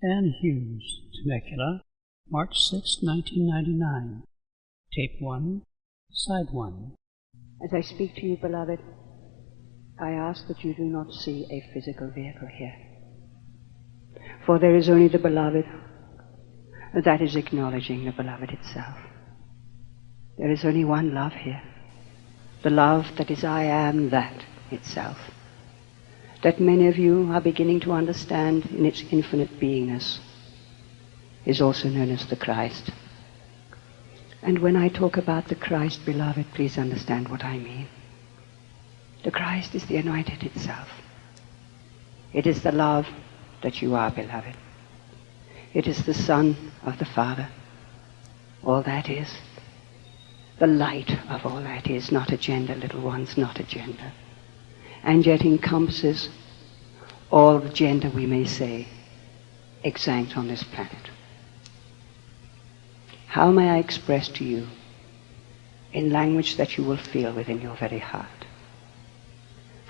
Hughes, Temecula, March 6, 1999. Tape 1, Side 1. As I speak to you, beloved, I ask that you do not see a physical vehicle here. For there is only the beloved that is acknowledging the beloved itself. There is only one love here, the love that is I am that itself, that many of you are beginning to understand in its infinite beingness, is also known as the Christ. And when I talk about the Christ, beloved, please understand what I mean. The Christ is the anointed itself. It is the love that you are, beloved. It is the Son of the Father. All that is. The light of all that is, not a gender, little ones, not a gender. And yet encompasses all the gender, we may say, extant on this planet. How may I express to you in language that you will feel within your very heart?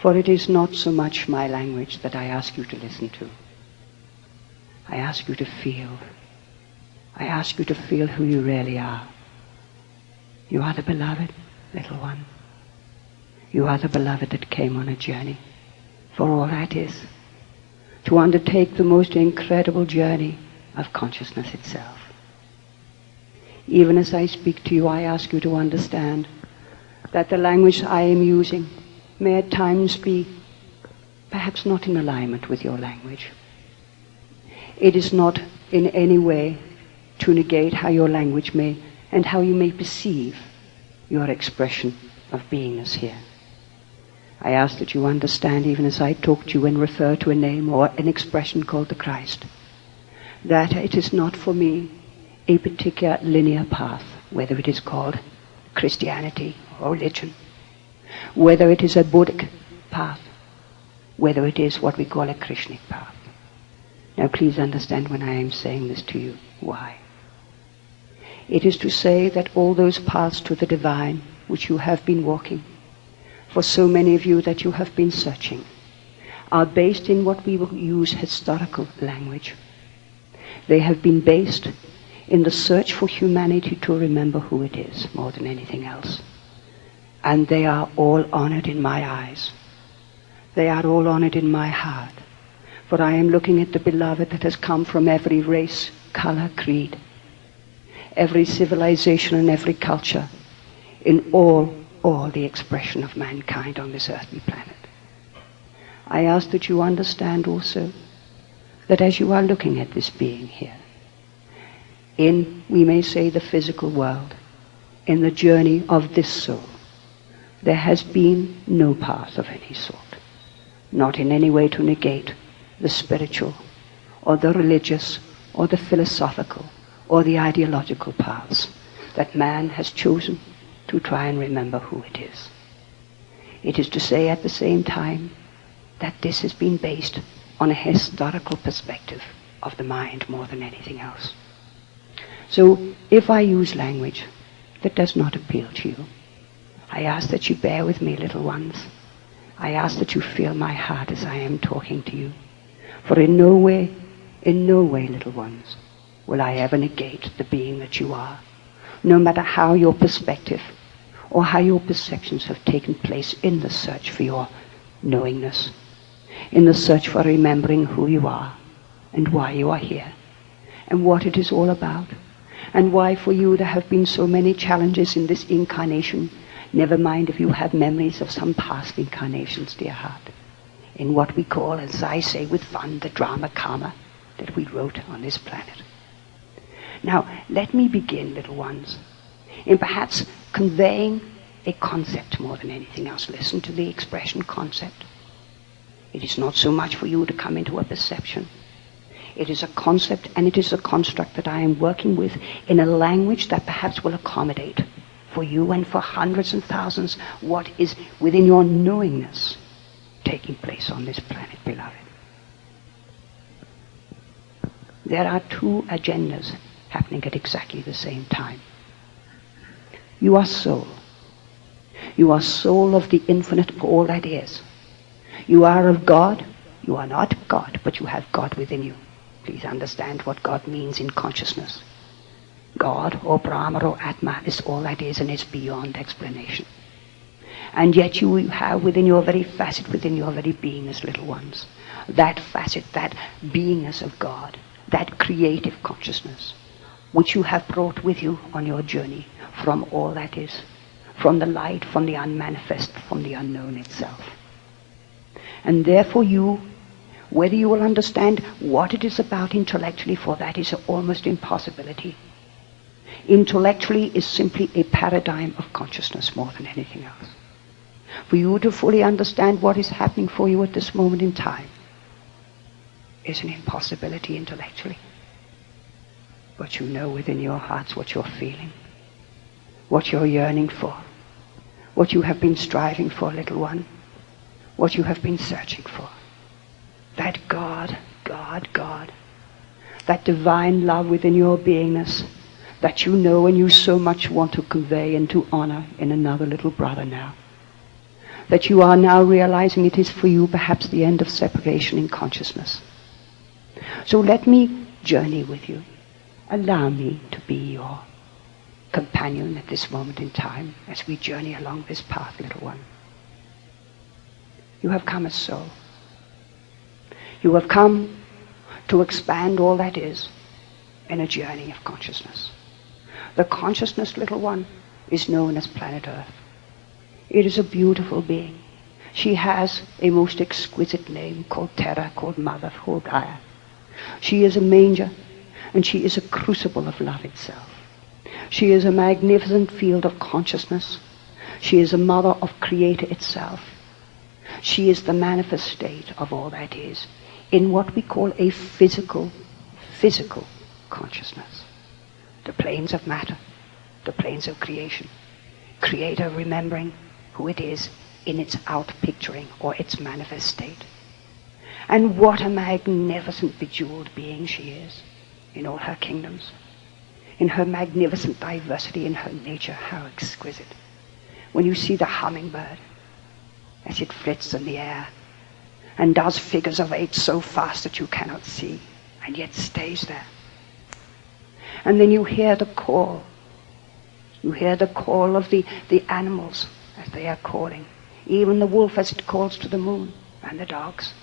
For it is not so much my language that I ask you to listen to. I ask you to feel. I ask you to feel who you really are. You are the beloved, little one. You are the beloved that came on a journey, for all that is, to undertake the most incredible journey of consciousness itself. Even as I speak to you, I ask you to understand that the language I am using may at times be perhaps not in alignment with your language. It is not in any way to negate how your language may and how you may perceive your expression of beingness here. I ask that you understand, even as I talk to you and refer to a name or an expression called the Christ, that it is not for me a particular linear path, whether it is called Christianity or religion, whether it is a Buddhic path, whether it is what we call a Krishnic path. Now please understand when I am saying this to you, why. It is to say that all those paths to the divine which you have been walking, for so many of you that you have been searching, are based in what we will use historical language. They have been based in the search for humanity to remember who it is more than anything else. And they are all honored in my eyes. They are all honored in my heart. For I am looking at the beloved that has come from every race, color, creed, every civilization and every culture, in all the expression of mankind on this earthly planet. I ask that you understand also that as you are looking at this being here, in, we may say, the physical world, in the journey of this soul, there has been no path of any sort, not in any way to negate the spiritual or the religious or the philosophical or the ideological paths that man has chosen to try and remember who it is. It is to say at the same time that this has been based on a historical perspective of the mind more than anything else. So if I use language that does not appeal to you, I ask that you bear with me, little ones. I ask that you feel my heart as I am talking to you. For in no way, little ones, will I ever negate the being that you are, no matter how your perspective or how your perceptions have taken place in the search for your knowingness, in the search for remembering who you are and why you are here and what it is all about, and why for you there have been so many challenges in this incarnation. Never mind if you have memories of some past incarnations, dear heart, in what we call, as I say with fun, the drama karma that we wrote on this planet. Now, let me begin, little ones, in perhaps conveying a concept more than anything else. Listen to the expression concept. It is not so much for you to come into a perception. It is a concept, and it is a construct that I am working with in a language that perhaps will accommodate for you and for hundreds and thousands what is within your knowingness taking place on this planet, beloved. There are two agendas happening at exactly the same time. You are soul. You are soul of the infinite, all that is. You are of God. You are not God, but you have God within you. Please understand what God means in consciousness. God or Brahma or Atma is all that is, and it's beyond explanation. And yet you have within your very facet, within your very beingness, little ones, that facet, that beingness of God, that creative consciousness, which you have brought with you on your journey from all that is, from the light, from the unmanifest, from the unknown itself. And therefore you, whether you will understand what it is about intellectually, for that is almost impossibility. Intellectually is simply a paradigm of consciousness more than anything else. For you to fully understand what is happening for you at this moment in time is an impossibility intellectually. But you know within your hearts what you're feeling, what you're yearning for, what you have been striving for, little one, what you have been searching for. That God, that divine love within your beingness that you know and you so much want to convey and to honor in another little brother now. That you are now realizing it is for you perhaps the end of separation in consciousness. So let me journey with you. Allow me to be your companion at this moment in time as we journey along this path, little one. You have come as soul. You have come to expand all that is in a journey of consciousness. The consciousness, little one, is known as planet Earth. It is a beautiful being. She has a most exquisite name called Terra, called Mother, called Gaia. She is a manger, and she is a crucible of love itself. She is a magnificent field of consciousness. She is a mother of Creator itself. She is the manifest state of all that is in what we call a physical consciousness. The planes of matter, the planes of creation. Creator remembering who it is in its outpicturing or its manifest state. And what a magnificent bejeweled being she is in all her kingdoms. In her magnificent diversity, in her nature, how exquisite. When you see the hummingbird as it flits in the air and does figures of 8 so fast that you cannot see, and yet stays there. And then you hear the call. You hear the call of the animals as they are calling. Even the wolf as it calls to the moon, and the dogs.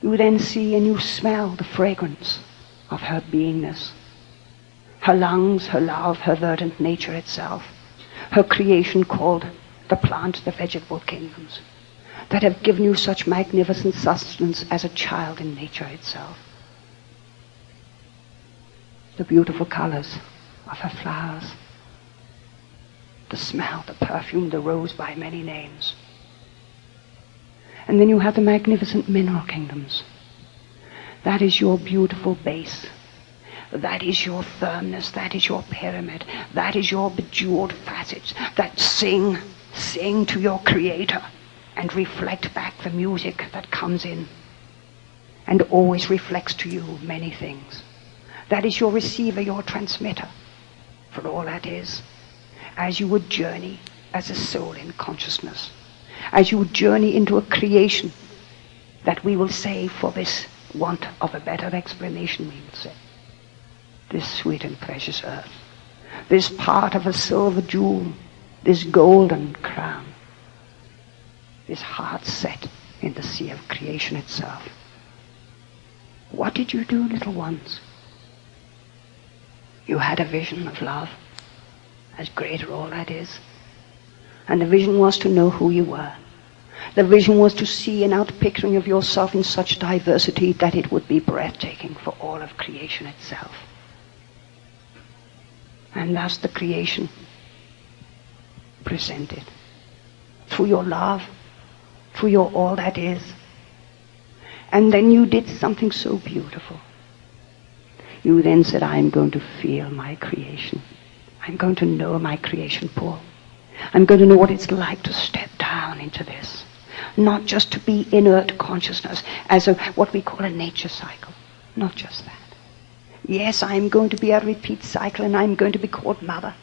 You then see and you smell the fragrance of her beingness. Her lungs, her love, her verdant nature itself. Her creation called the plant, the vegetable kingdoms, that have given you such magnificent sustenance as a child in nature itself. The beautiful colors of her flowers, the smell, the perfume, the rose by many names. And then you have the magnificent mineral kingdoms. That is your beautiful base. That is your firmness. That is your pyramid. That is your bejeweled facets that sing to your Creator and reflect back the music that comes in and always reflects to you many things. That is your receiver, your transmitter for all that is. As you would journey as a soul in consciousness, as you would journey into a creation that we will say, for this want of a better explanation, we will say, this sweet and precious earth, this part of a silver jewel, this golden crown, this heart set in the sea of creation itself. What did you do, little ones? You had a vision of love, as greater all that is. And the vision was to know who you were. The vision was to see an outpicturing of yourself in such diversity that it would be breathtaking for all of creation itself. And thus the creation presented through your love, through your all that is. And then you did something so beautiful. You then said, I'm going to feel my creation. I'm going to know my creation, Paul. I'm going to know what it's like to step down into this. Not just to be inert consciousness as what we call a nature cycle. Not just that. Yes, I'm going to be a repeat cycle, and I'm going to be called Mother.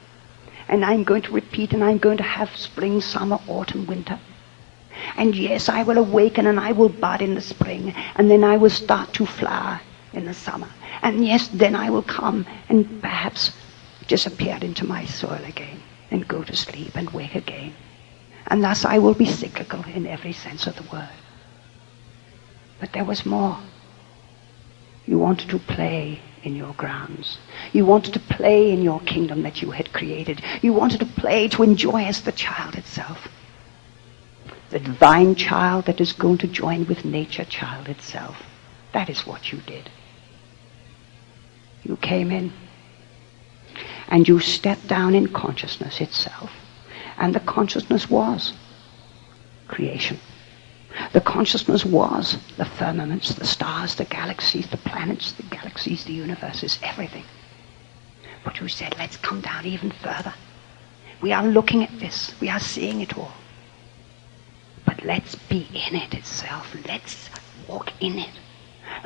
And I'm going to repeat, and I'm going to have spring, summer, autumn, winter. And yes, I will awaken and I will bud in the spring, and then I will start to flower in the summer. And yes, then I will come and perhaps disappear into my soil again and go to sleep and wake again. And thus I will be cyclical in every sense of the word. But there was more. You wanted to play in your grounds. You wanted to play in your kingdom that you had created. You wanted to play, to enjoy as the child itself. The divine child that is going to join with nature child itself. That is what you did. You came in and you stepped down in consciousness itself. And the consciousness was creation. The consciousness was the firmaments, the stars, the galaxies, the planets, the galaxies, the universes, everything. But you said, let's come down even further. We are looking at this. We are seeing it all. But let's be in it itself. Let's walk in it.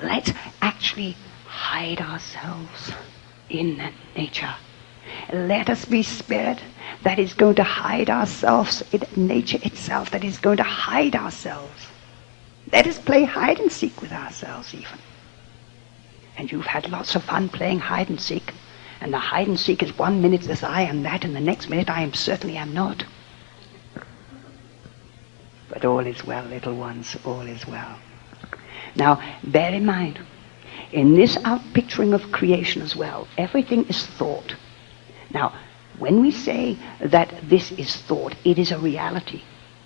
Let's actually hide ourselves in nature. Let us be spirit that is going to hide ourselves in nature itself, that is going to hide ourselves. Let us play hide and seek with ourselves even. And you've had lots of fun playing hide and seek. And the hide and seek is 1 minute as I am that, and the next minute I am certainly am not. But all is well, little ones, all is well. Now, bear in mind, in this outpicturing of creation as well, everything is thought. Now, when we say that this is thought, it is a reality.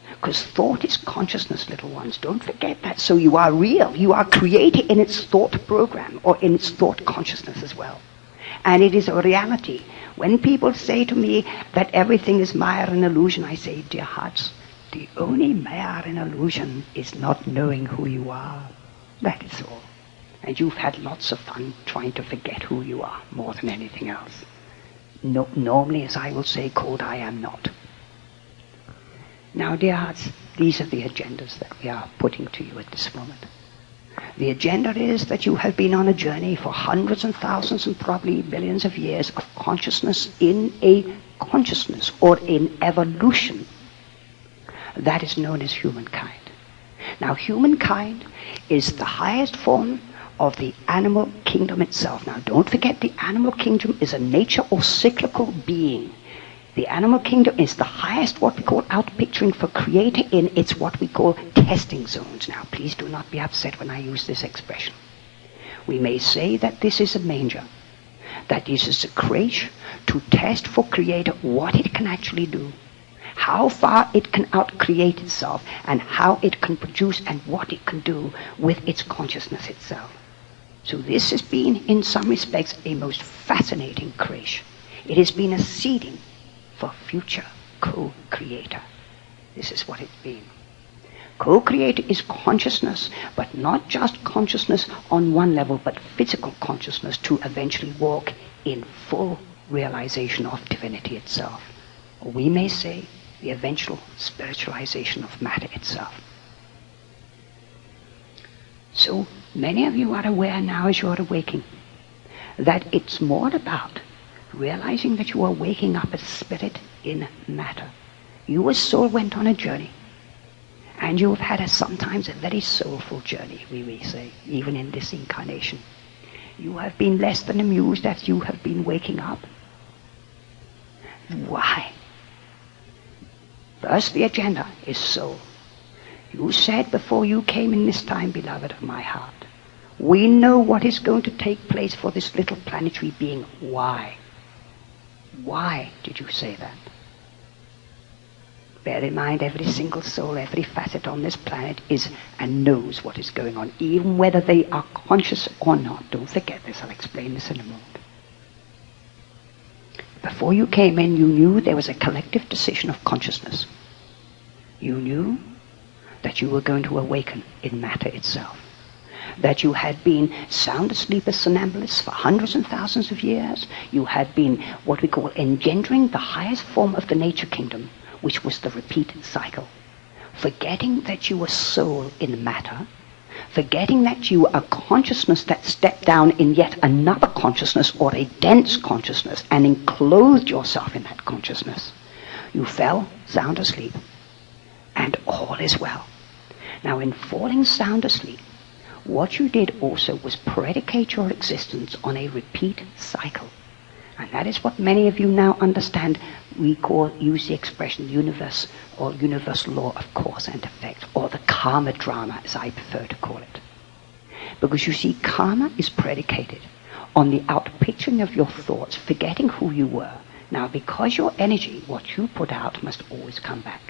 Because thought is consciousness, little ones. Don't forget that. So you are real. You are created in its thought program, or in its thought consciousness as well. And it is a reality. When people say to me that everything is Maya and illusion, I say, dear hearts, the only Maya and illusion is not knowing who you are. That is all. And you've had lots of fun trying to forget who you are more than anything else. No, normally, as I will say, called I am not. Now, dear hearts, these are the agendas that we are putting to you at this moment. The agenda is that you have been on a journey for hundreds and thousands and probably billions of years of consciousness in a consciousness or in evolution that is known as humankind. Now, humankind is the highest form of the animal kingdom itself. Now, don't forget, the animal kingdom is a nature or cyclical being. The animal kingdom is the highest, what we call outpicturing for creator in its what we call testing zones. Now, please do not be upset when I use this expression. We may say that this is a manger, that this is a crèche to test for creator what it can actually do, how far it can outcreate itself, and how it can produce and what it can do with its consciousness itself. So this has been, in some respects, a most fascinating crèche. It has been a seeding for future co-creator. This is what it's been. Co-creator is consciousness, but not just consciousness on one level, but physical consciousness to eventually walk in full realization of divinity itself. Or we may say the eventual spiritualization of matter itself. So many of you are aware now as you are awaking that it's more about realizing that you are waking up as spirit in matter. You as soul went on a journey, and you have had sometimes a very soulful journey, we may say, even in this incarnation. You have been less than amused that you have been waking up. Why? First, the agenda is soul. You said before you came in this time, beloved of my heart, we know what is going to take place for this little planetary being. Why? Why did you say that? Bear in mind, every single soul, every facet on this planet is and knows what is going on, even whether they are conscious or not. Don't forget this. I'll explain this in a moment. Before you came in, you knew there was a collective decision of consciousness. You knew that you were going to awaken in matter itself, that you had been sound asleep as somnambulists for hundreds and thousands of years. You had been what we call engendering the highest form of the nature kingdom, which was the repeated cycle, forgetting that you were soul in matter, forgetting that you are consciousness that stepped down in yet another consciousness or a dense consciousness and enclosed yourself in that consciousness. You fell sound asleep, and all is well. Now, in falling sound asleep, what you did also was predicate your existence on a repeat cycle. And that is what many of you now understand. We use the expression universe or universal law of cause and effect, or the karma drama, as I prefer to call it. Because you see, karma is predicated on the outpitching of your thoughts, forgetting who you were. Now, because your energy, what you put out, must always come back.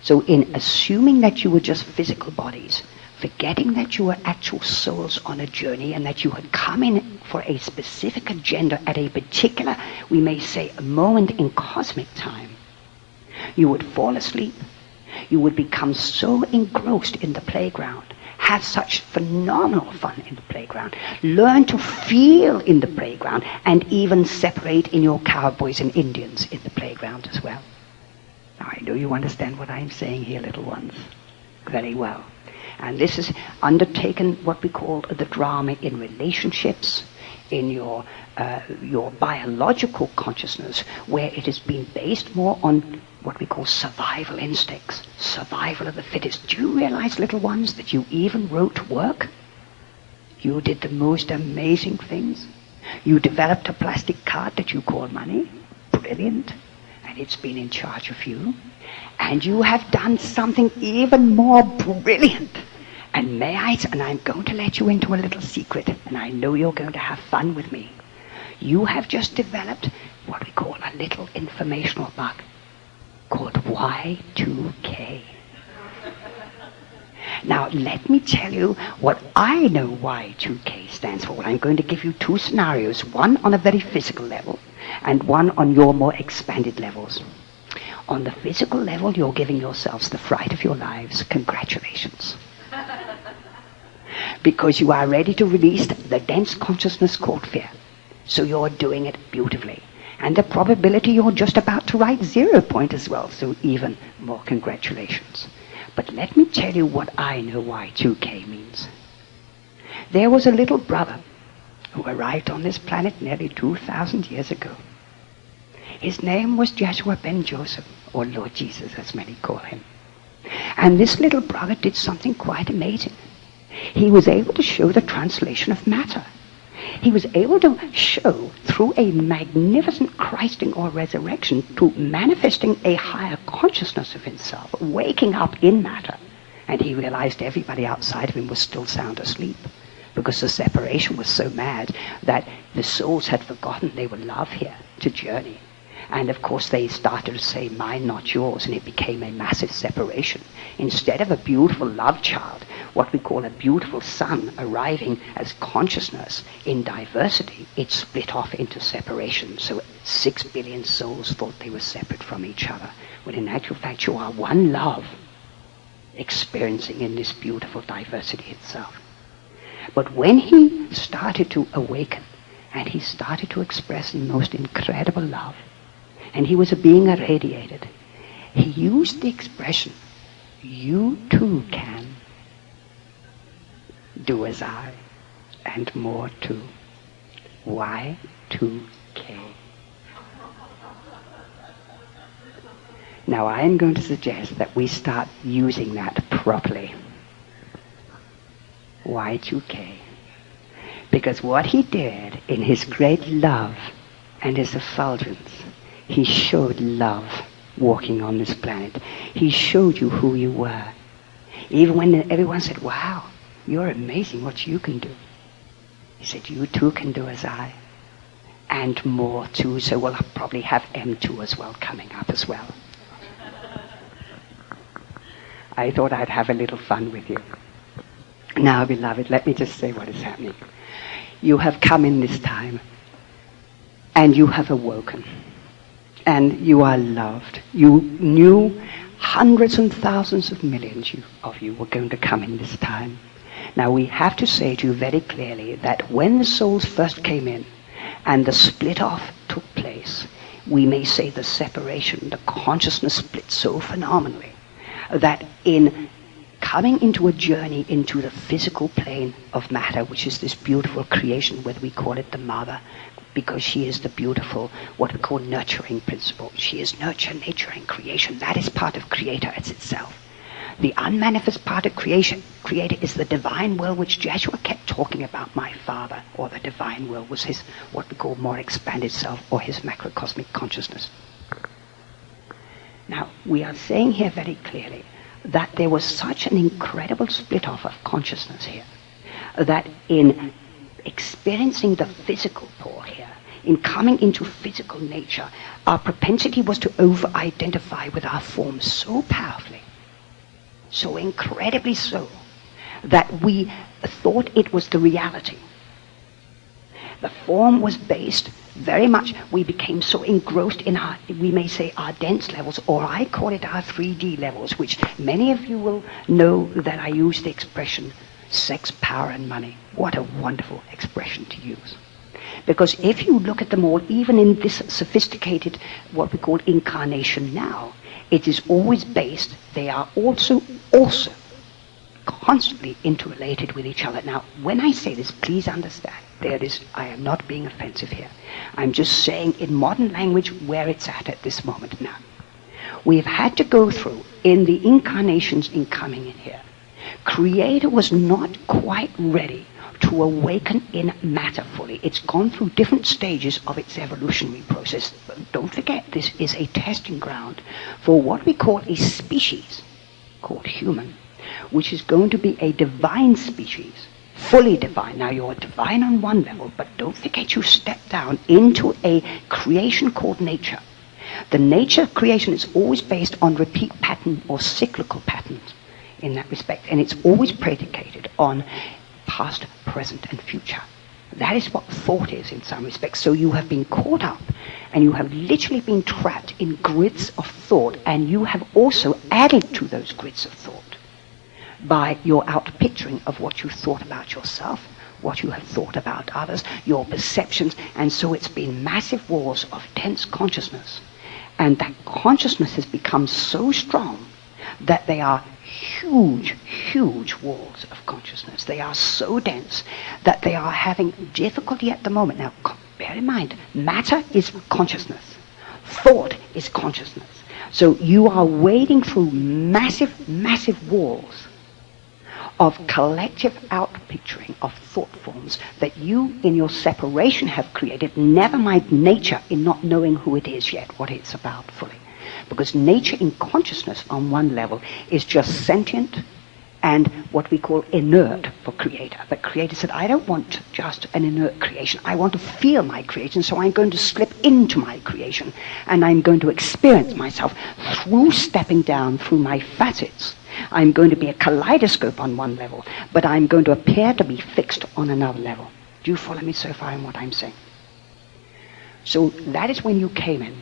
So in assuming that you were just physical bodies, forgetting that you were actual souls on a journey and that you had come in for a specific agenda at a particular, we may say, a moment in cosmic time, you would fall asleep. You would become so engrossed in the playground, have such phenomenal fun in the playground, learn to feel in the playground, and even separate in your cowboys and Indians in the playground as well. Now, I know you understand what I'm saying here, little ones, very well. And this is undertaken what we call the drama in relationships, in your biological consciousness, where it has been based more on what we call survival instincts, survival of the fittest. Do you realize, little ones, that you even wrote work? You did the most amazing things. You developed a plastic card that you call money. Brilliant. And it's been in charge of you. And you have done something even more brilliant. And and I'm going to let you into a little secret, and I know you're going to have fun with me. You have just developed what we call a little informational bug called Y2K. Now, let me tell you what I know Y2K stands for. I'm going to give you two scenarios, one on a very physical level and one on your more expanded levels. On the physical level, you're giving yourselves the fright of your lives. Congratulations. Because you are ready to release the dense consciousness called fear. So you're doing it beautifully. And the probability you're just about to write 0 point as well, so even more congratulations. But let me tell you what I know Y2K means. There was a little brother who arrived on this planet nearly 2,000 years ago. His name was Joshua ben Joseph, or Lord Jesus, as many call him. And this little brother did something quite amazing. He was able to show the translation of matter. He was able to show, through a magnificent Christing or resurrection, to manifesting a higher consciousness of himself, waking up in matter. And he realized everybody outside of him was still sound asleep, because the separation was so mad that the souls had forgotten they were love here to journey. And of course they started to say, mine, not yours, and it became a massive separation. Instead of a beautiful love child, what we call a beautiful sun arriving as consciousness in diversity, it split off into separation. So 6 billion souls thought they were separate from each other, when in actual fact you are one love experiencing in this beautiful diversity itself. But when he started to awaken, and he started to express the most incredible love, and he was a being irradiated, he used the expression, you too can do as I, and more too. Y2K. Now I am going to suggest that we start using that properly. Y2K. Because what he did in his great love and his effulgence, he showed love walking on this planet. He showed you who you were. Even when everyone said, wow, you're amazing what you can do. He said, you too can do as I. And more too. So we'll probably have M2 as well coming up as well. I thought I'd have a little fun with you. Now, beloved, let me just say what is happening. You have come in this time, and you have awoken, and you are loved. You knew hundreds and thousands of millions of you were going to come in this time. Now, we have to say to you very clearly that when the souls first came in, and the split off took place, we may say the separation, the consciousness split so phenomenally, that in coming into a journey into the physical plane of matter, which is this beautiful creation, whether we call it the mother, because she is the beautiful, what we call nurturing principle. She is nurture, nature, and creation. That is part of creator as itself. The unmanifest part of creator is the divine will, which Joshua kept talking about, my Father, or the divine will was his, what we call more expanded self, or his macrocosmic consciousness. Now, we are saying here very clearly that there was such an incredible split-off of consciousness here, that in experiencing the physical pole here, in coming into physical nature, our propensity was to over-identify with our form so powerfully, so incredibly so, that we thought it was the reality. The form was based very much, we became so engrossed in our, we may say, our dense levels, or I call it our 3D levels, which many of you will know that I use the expression sex, power, and money. What a wonderful expression to use. Because if you look at them all, even in this sophisticated, what we call incarnation now, it is always based, they are also constantly interrelated with each other. Now, when I say this, please understand, I am not being offensive here. I'm just saying in modern language where it's at this moment now. We have had to go through, in the incarnations in coming in here, Creator was not quite ready to awaken in matter fully. It's gone through different stages of its evolutionary process. But don't forget, this is a testing ground for what we call a species called human, which is going to be a divine species, fully divine. Now, you're divine on one level, but don't forget you step down into a creation called nature. The nature of creation is always based on repeat pattern or cyclical patterns in that respect, and it's always predicated on past, present, and future. That is what thought is in some respects. So you have been caught up, and you have literally been trapped in grids of thought, and you have also added to those grids of thought by your outpicturing of what you thought about yourself, what you have thought about others, your perceptions, and so it's been massive walls of dense consciousness. And that consciousness has become so strong that they are huge, huge walls of consciousness. They are so dense that they are having difficulty at the moment. Now, bear in mind, matter is consciousness. Thought is consciousness. So you are wading through massive, massive walls of collective outpicturing of thought forms that you in your separation have created, never mind nature in not knowing who it is yet, what it's about fully. Because nature in consciousness on one level is just sentient and what we call inert for creator. The creator said, I don't want just an inert creation. I want to feel my creation, so I'm going to slip into my creation and I'm going to experience myself through stepping down through my facets. I'm going to be a kaleidoscope on one level, but I'm going to appear to be fixed on another level. Do you follow me so far in what I'm saying? So that is when you came in.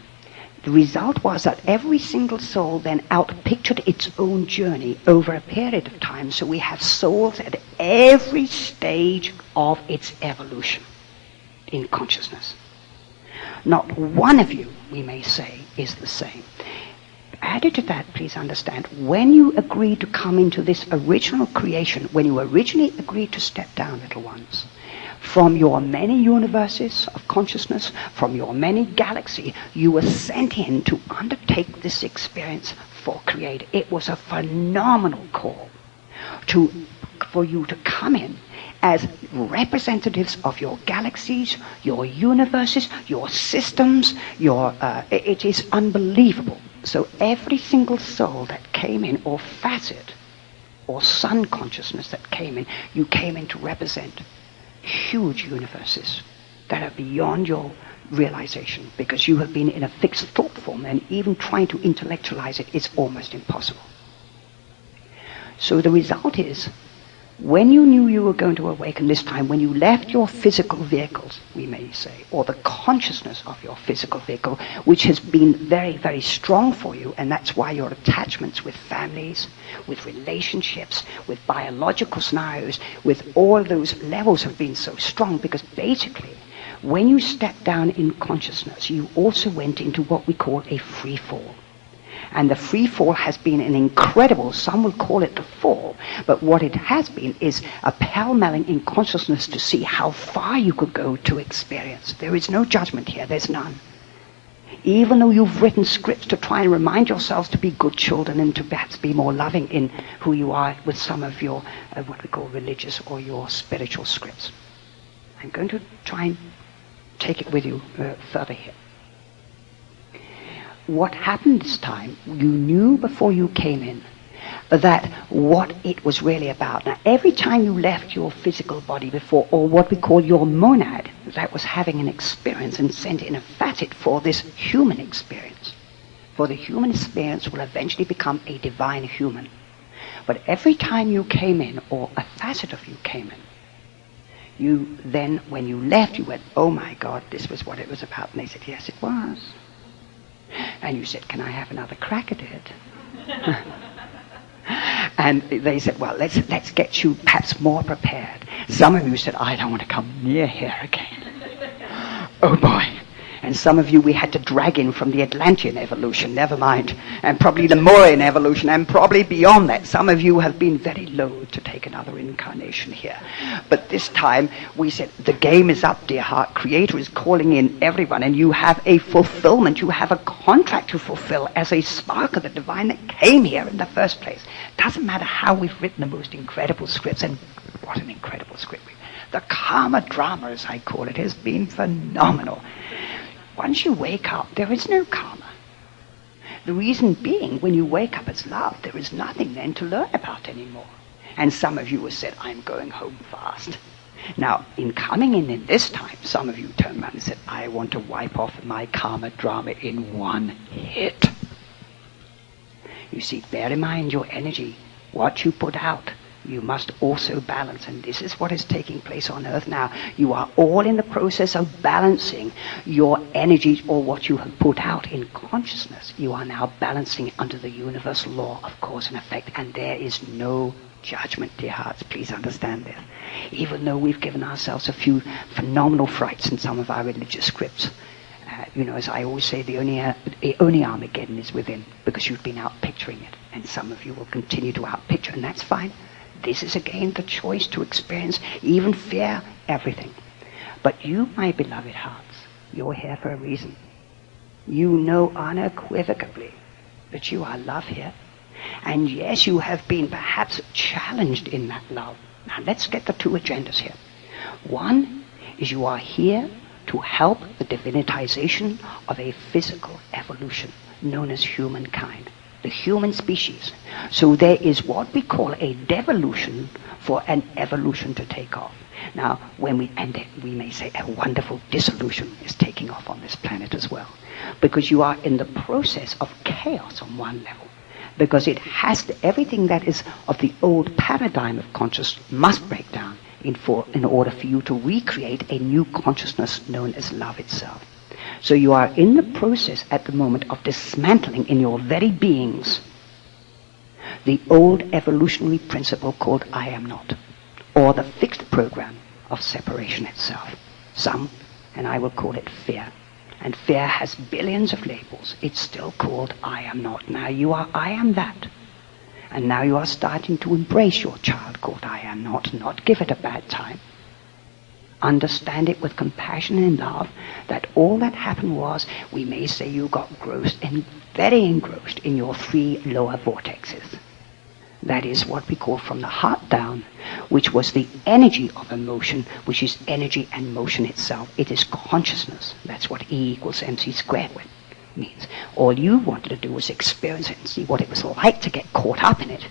The result was that every single soul then outpictured its own journey over a period of time. So we have souls at every stage of its evolution in consciousness. Not one of you, we may say, is the same. Added to that, please understand, when you agreed to come into this original creation, when you originally agreed to step down, little ones, from your many universes of consciousness, from your many galaxies, you were sent in to undertake this experience for Creator. It was a phenomenal call for you to come in as representatives of your galaxies, your universes, your systems, it is unbelievable. So every single soul that came in, or facet, or sun consciousness that came in, you came in to represent huge universes that are beyond your realization, because you have been in a fixed thought form, and even trying to intellectualize it is almost impossible. So the result is, when you knew you were going to awaken this time, when you left your physical vehicles, we may say, or the consciousness of your physical vehicle, which has been very, very strong for you, and that's why your attachments with families, with relationships, with biological scenarios, with all those levels have been so strong, because basically, when you stepped down in consciousness, you also went into what we call a free fall. And the free fall has been an incredible, some will call it the fall, but what it has been is a pell-melling in consciousness to see how far you could go to experience. There is no judgment here, there's none. even though you've written scripts to try and remind yourselves to be good children and to perhaps be more loving in who you are with some of your, what we call religious or your spiritual scripts. I'm going to try and take it with you further here. What happened this time, you knew before you came in that what it was really about. Now, every time you left your physical body before, or what we call your monad, that was having an experience and sent in a facet for this human experience. For the human experience will eventually become a divine human. But every time you came in, or a facet of you came in, you then, when you left, you went, oh my God, this was what it was about. And they said, yes, it was. And you said, can I have another crack at it? And they said, well, let's get you perhaps more prepared. Some of you said, I don't want to come near here again. Oh boy. And some of you we had to drag in from the Atlantean evolution, never mind. And probably the Mauryan evolution, and probably beyond that. Some of you have been very loath to take another incarnation here. But this time we said, the game is up, dear heart. Creator is calling in everyone, and you have a fulfillment. You have a contract to fulfill as a spark of the divine that came here in the first place. Doesn't matter how we've written the most incredible scripts, and what an incredible script. The karma drama, as I call it, has been phenomenal. Once you wake up, there is no karma. The reason being, when you wake up as love, there is nothing then to learn about anymore. And some of you have said, I'm going home fast. Now, in coming in this time, some of you turned around and said, I want to wipe off my karma drama in one hit. You see, bear in mind your energy, what you put out, you must also balance. And this is what is taking place on earth now. You are all in the process of balancing your energy, or what you have put out in consciousness. You are now balancing it under the universal law of cause and effect. And there is no judgment, dear hearts. Please understand this. Even though we've given ourselves a few phenomenal frights in some of our religious scripts, as I always say, the only Armageddon is within, because you've been out picturing it. And some of you will continue to outpicture, and that's fine. This is again the choice to experience, even fear, everything. But you, my beloved hearts, you're here for a reason. You know unequivocally that you are love here. And yes, you have been perhaps challenged in that love. Now let's get the two agendas here. One is you are here to help the divinitization of a physical evolution known as humankind. The human species. So there is what we call a devolution for an evolution to take off. Now, we may say a wonderful dissolution is taking off on this planet as well. Because you are in the process of chaos on one level. Because it has to, everything that is of the old paradigm of consciousness must break down in order for you to recreate a new consciousness known as love itself. So you are in the process at the moment of dismantling in your very beings the old evolutionary principle called I am not, or the fixed program of separation itself. And I will call it fear. And fear has billions of labels. It's still called I am not. Now you are I am that. And now you are starting to embrace your child called I am not give it a bad time. Understand it with compassion and love, that all that happened was, we may say you got very engrossed in your three lower vortexes. That is what we call from the heart down, which was the energy of emotion, which is energy and motion itself. It is consciousness. That's what E equals MC squared means. All you wanted to do was experience it and see what it was like to get caught up in it.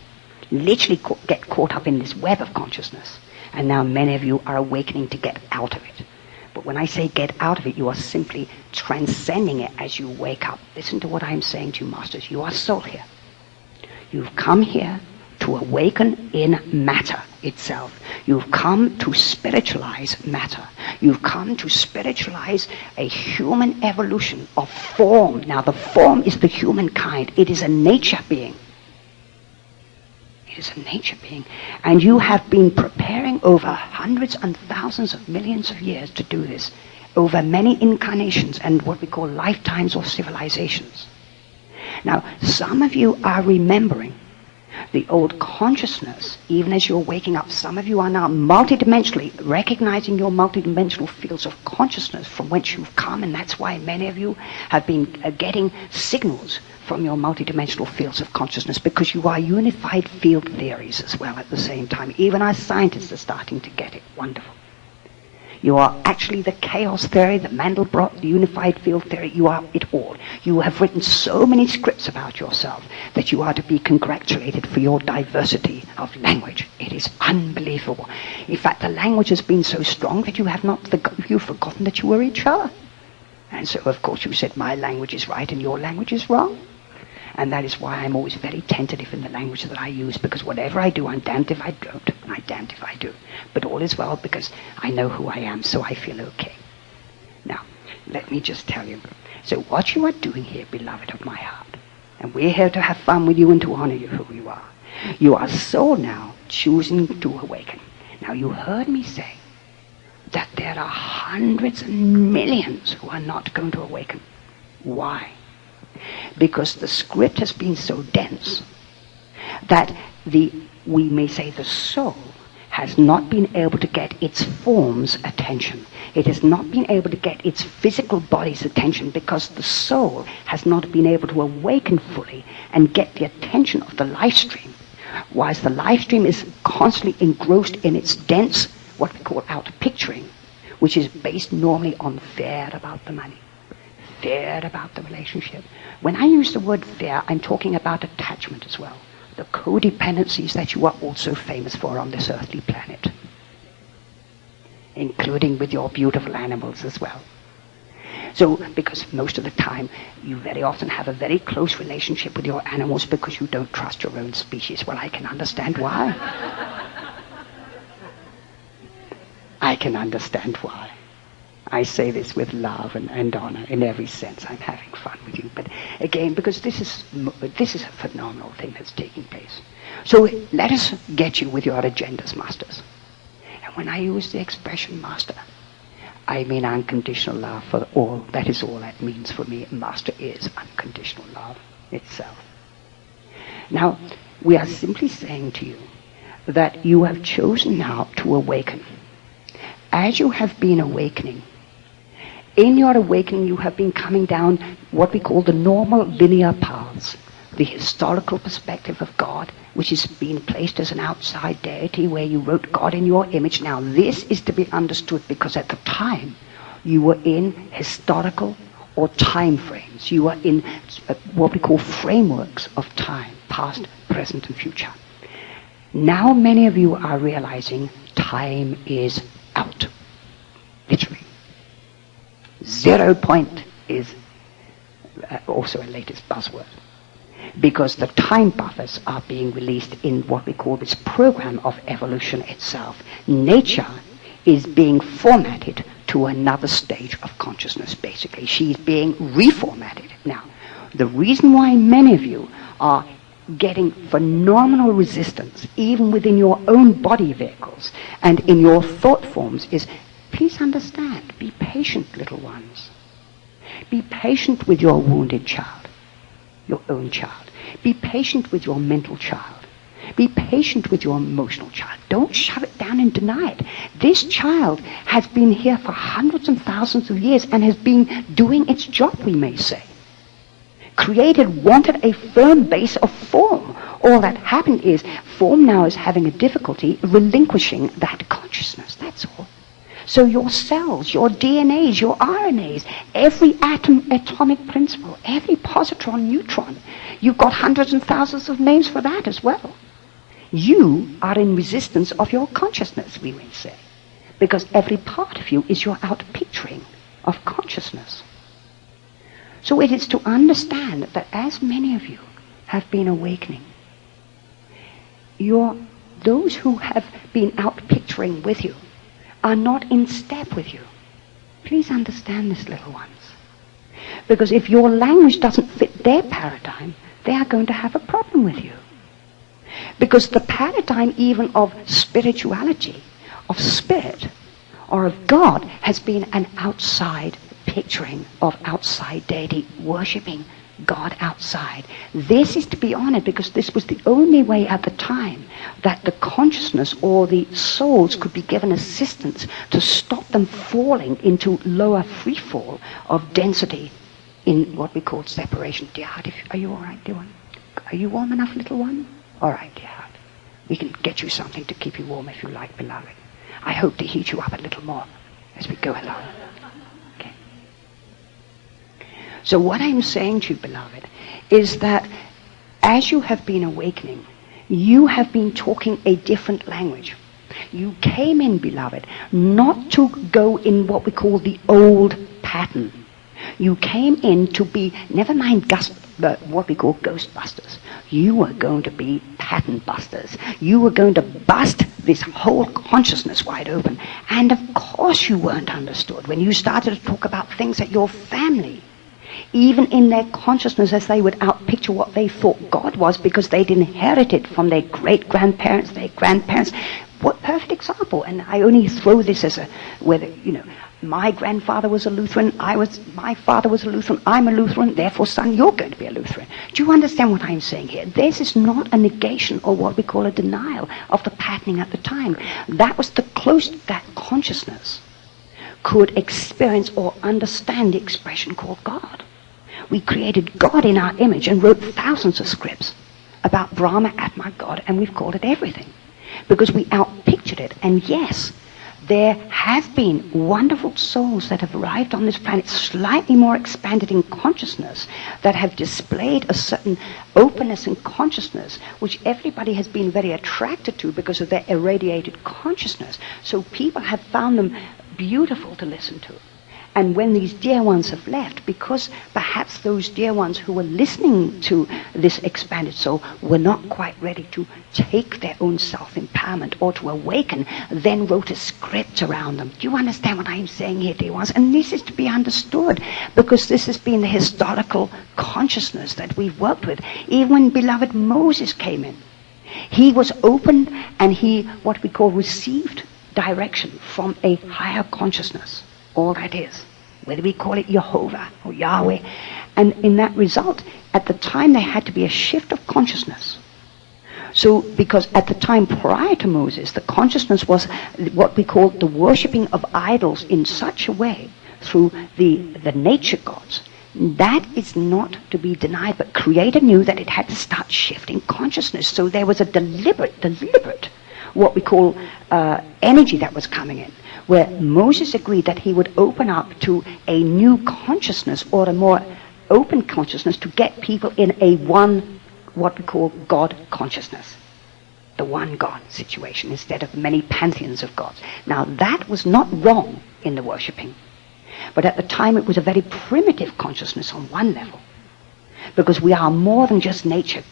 Literally get caught up in this web of consciousness. And now many of you are awakening to get out of it. But when I say get out of it, you are simply transcending it as you wake up. Listen to what I'm saying to you, masters. You are soul here. You've come here to awaken in matter itself. You've come to spiritualize matter. You've come to spiritualize a human evolution of form. Now the form is the humankind. It is a nature being. It is a nature being. And you have been preparing over hundreds and thousands of millions of years to do this, over many incarnations and what we call lifetimes or civilizations. Now, some of you are remembering The old consciousness, even as you're waking up, some of you are now multidimensionally recognizing your multidimensional fields of consciousness from whence you've come, and that's why many of you have been getting signals from your multidimensional fields of consciousness, because you are unified field theories as well at the same time. Even our scientists are starting to get it. Wonderful. You are actually the chaos theory that Mendel brought, the unified field theory. You are it all. You have written so many scripts about yourself that you are to be congratulated for your diversity of language. It is unbelievable. In fact, the language has been so strong that you've forgotten that you were each other. And so, of course, you said, my language is right and your language is wrong. And that is why I'm always very tentative in the language that I use, because whatever I do, I'm damned if I don't, and I'm damned if I do. But all is well, because I know who I am, so I feel okay. Now, let me just tell you. So what you are doing here, beloved of my heart, and we're here to have fun with you and to honor you who you are. You are so now choosing to awaken. Now, you heard me say that there are hundreds and millions who are not going to awaken. Why? Because the script has been so dense that we may say the soul has not been able to get its form's attention. It has not been able to get its physical body's attention, because the soul has not been able to awaken fully and get the attention of the life stream, whilst the life stream is constantly engrossed in its dense, what we call out-picturing, which is based normally on fear about the money, fear about the relationship. When I use the word fear, I'm talking about attachment as well. The codependencies that you are also famous for on this earthly planet, including with your beautiful animals as well. So, because most of the time, you very often have a very close relationship with your animals because you don't trust your own species. Well, I can understand why. I can understand why. I say this with love and honor in every sense. I'm having fun with you. But again, because this is a phenomenal thing that's taking place. So let us get you with your agendas, masters. And when I use the expression master, I mean unconditional love for all. That is all that means for me. Master is unconditional love itself. Now, we are simply saying to you that you have chosen now to awaken. As you have been awakening, in your awakening you have been coming down what we call the normal linear paths, the historical perspective of God, which is being placed as an outside deity where you wrote God in your image. Now this is to be understood because at the time you were in historical or time frames. You are in what we call frameworks of time, past, present and future. Now many of you are realizing time is out, literally. 0 point is also a latest buzzword, because the time buffers are being released in what we call this program of evolution itself. Nature is being formatted to another stage of consciousness, basically. She's being reformatted. Now, the reason why many of you are getting phenomenal resistance, even within your own body vehicles and in your thought forms, is, please understand, be patient, little ones. Be patient with your wounded child, your own child. Be patient with your mental child. Be patient with your emotional child. Don't shove it down and deny it. This child has been here for hundreds and thousands of years and has been doing its job, we may say. Wanted a firm base of form. All that happened is form now is having a difficulty relinquishing that consciousness. That's all. So your cells, your DNAs, your RNAs, every atom, atomic principle, every positron, neutron, you've got hundreds and thousands of names for that as well. You are in resistance of your consciousness, we may say, because every part of you is your outpicturing of consciousness. So it is to understand that as many of you have been awakening, those who have been outpicturing with you are not in step with you. Please understand this, little ones. Because if your language doesn't fit their paradigm, they are going to have a problem with you. Because the paradigm even of spirituality, of spirit, or of God has been an outside picturing of outside deity worshipping God outside. This is to be honored because this was the only way at the time that the consciousness or the souls could be given assistance to stop them falling into lower free fall of density in what we call separation. Dear heart, are you all right, dear one? Are you warm enough, little one? All right, dear heart. We can get you something to keep you warm if you like, beloved. I hope to heat you up a little more as we go along. Okay. So what I'm saying to you, beloved, is that as you have been awakening, you have been talking a different language. You came in, beloved, not to go in what we call the old pattern. You came in to be, never mind what we call ghostbusters. You were going to be pattern busters. You were going to bust this whole consciousness wide open. And of course you weren't understood when you started to talk about things that your family, even in their consciousness, as they would outpicture what they thought God was because they'd inherited from their great-grandparents, their grandparents. What perfect example. And I only throw this as whether, my grandfather was a Lutheran, my father was a Lutheran, I'm a Lutheran, therefore, son, you're going to be a Lutheran. Do you understand what I'm saying here? This is not a negation or what we call a denial of the patterning at the time. That was the closest that consciousness could experience or understand the expression called God. We created God in our image and wrote thousands of scripts about Brahma, Atma, God, and we've called it everything because we outpictured it. And yes, there have been wonderful souls that have arrived on this planet slightly more expanded in consciousness that have displayed a certain openness in consciousness which everybody has been very attracted to because of their irradiated consciousness. So people have found them beautiful to listen to. And when these dear ones have left, because perhaps those dear ones who were listening to this expanded soul were not quite ready to take their own self-empowerment or to awaken, then wrote a script around them. Do you understand what I'm saying here, dear ones? And this is to be understood because this has been the historical consciousness that we've worked with. Even when beloved Moses came in, he was open and he, what we call, received direction from a higher consciousness. All that is, whether we call it Jehovah or Yahweh. And in that result, at the time there had to be a shift of consciousness. So, because at the time prior to Moses, the consciousness was what we call the worshipping of idols in such a way through the nature gods. That is not to be denied, but Creator knew that it had to start shifting consciousness. So there was a deliberate, what we call energy that was coming in, where Moses agreed that he would open up to a new consciousness or a more open consciousness to get people in a one, what we call God consciousness. The one God situation instead of many pantheons of gods. Now that was not wrong in the worshipping, but at the time it was a very primitive consciousness on one level, because we are more than just nature.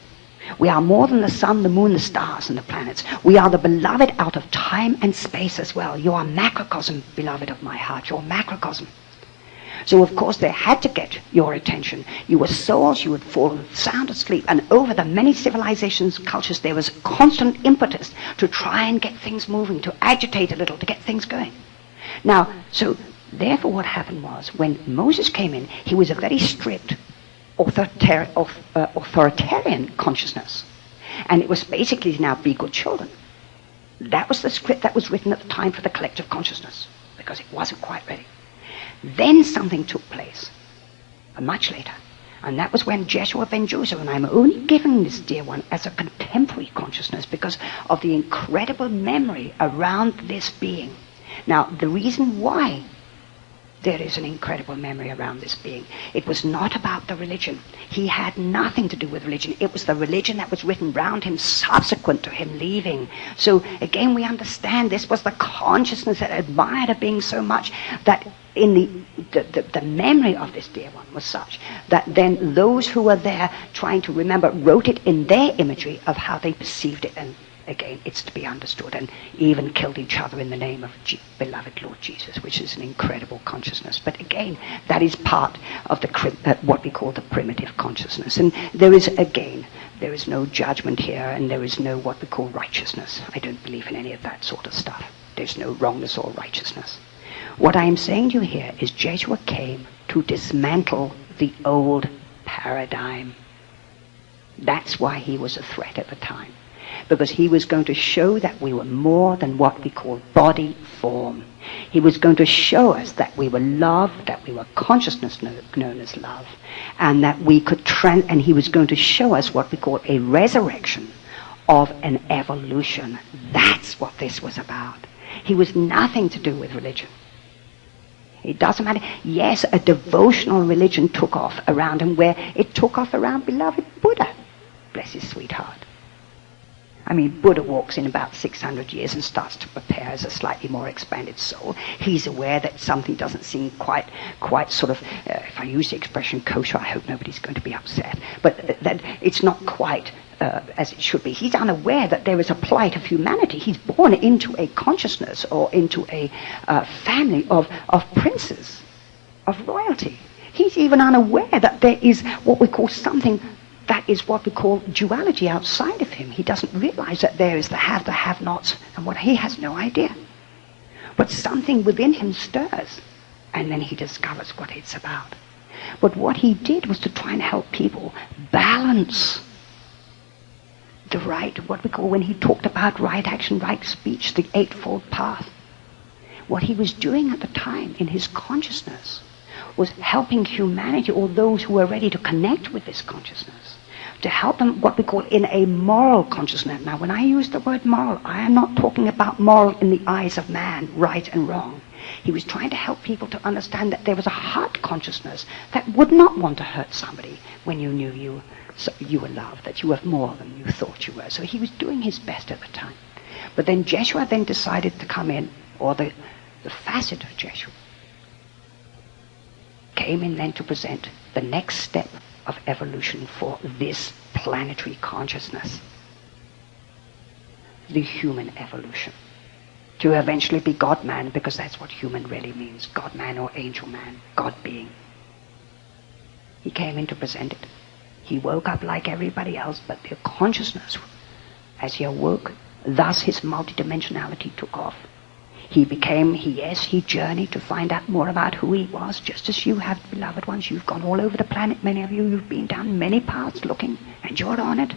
We are more than the sun, the moon, the stars, and the planets. We are the beloved out of time and space as well. You are macrocosm, beloved of my heart. You're macrocosm. So, of course, they had to get your attention. You were souls, you had fallen sound asleep, and over the many civilizations, cultures, there was constant impetus to try and get things moving, to agitate a little, to get things going. Now, so, therefore what happened was, when Moses came in, he was a very strict authoritarian consciousness. And it was basically now be good children. That was the script that was written at the time for the collective consciousness, because it wasn't quite ready. Then something took place, much later, and that was when Jeshua ben Joshua, and I'm only giving this dear one as a contemporary consciousness because of the incredible memory around this being. Now, the reason why there is an incredible memory around this being. It was not about the religion. He had nothing to do with religion. It was the religion that was written round him subsequent to him leaving. So again, we understand this was the consciousness that admired a being so much that in the memory of this dear one was such that then those who were there trying to remember wrote it in their imagery of how they perceived it, and again, it's to be understood, and even killed each other in the name of beloved Lord Jesus, which is an incredible consciousness. But again, that is part of the what we call the primitive consciousness. And there is no judgment here, and there is no what we call righteousness. I don't believe in any of that sort of stuff. There's no wrongness or righteousness. What I am saying to you here is Jeshua came to dismantle the old paradigm. That's why he was a threat at the time. Because he was going to show that we were more than what we call body form. He was going to show us that we were love, that we were consciousness known as love, and that we could and he was going to show us what we call a resurrection of an evolution. That's what this was about. He was nothing to do with religion. It doesn't matter. Yes, a devotional religion took off around him, where it took off around beloved Buddha. Bless his sweetheart. I mean, Buddha walks in about 600 years and starts to prepare as a slightly more expanded soul. He's aware that something doesn't seem quite sort of, if I use the expression kosher, I hope nobody's going to be upset, but that it's not quite as it should be. He's unaware that there is a plight of humanity. He's born into a consciousness or into a family of princes, of royalty. He's even unaware that there is what we call something that is what we call duality outside of him. He doesn't realize that there is the have-nots, and what he has no idea. But something within him stirs, and then he discovers what it's about. But what he did was to try and help people balance the right, what we call, when he talked about right action, right speech, the Eightfold Path. What he was doing at the time in his consciousness was helping humanity, or those who were ready to connect with this consciousness, to help them, what we call, in a moral consciousness. Now, when I use the word moral, I am not talking about moral in the eyes of man, right and wrong. He was trying to help people to understand that there was a heart consciousness that would not want to hurt somebody when you knew you were loved, that you were more than you thought you were. So he was doing his best at the time. But then Jeshua then decided to come in, or the facet of Jeshua came in then to present the next step of evolution for this planetary consciousness, the human evolution, to eventually be God-man, because that's what human really means, God-man or angel-man, God-being. He came in to present it. He woke up like everybody else, but the consciousness, as he awoke, thus his multidimensionality took off. He journeyed to find out more about who he was, just as you have, beloved ones. You've gone all over the planet, many of you. You've been down many paths looking, and you're on it.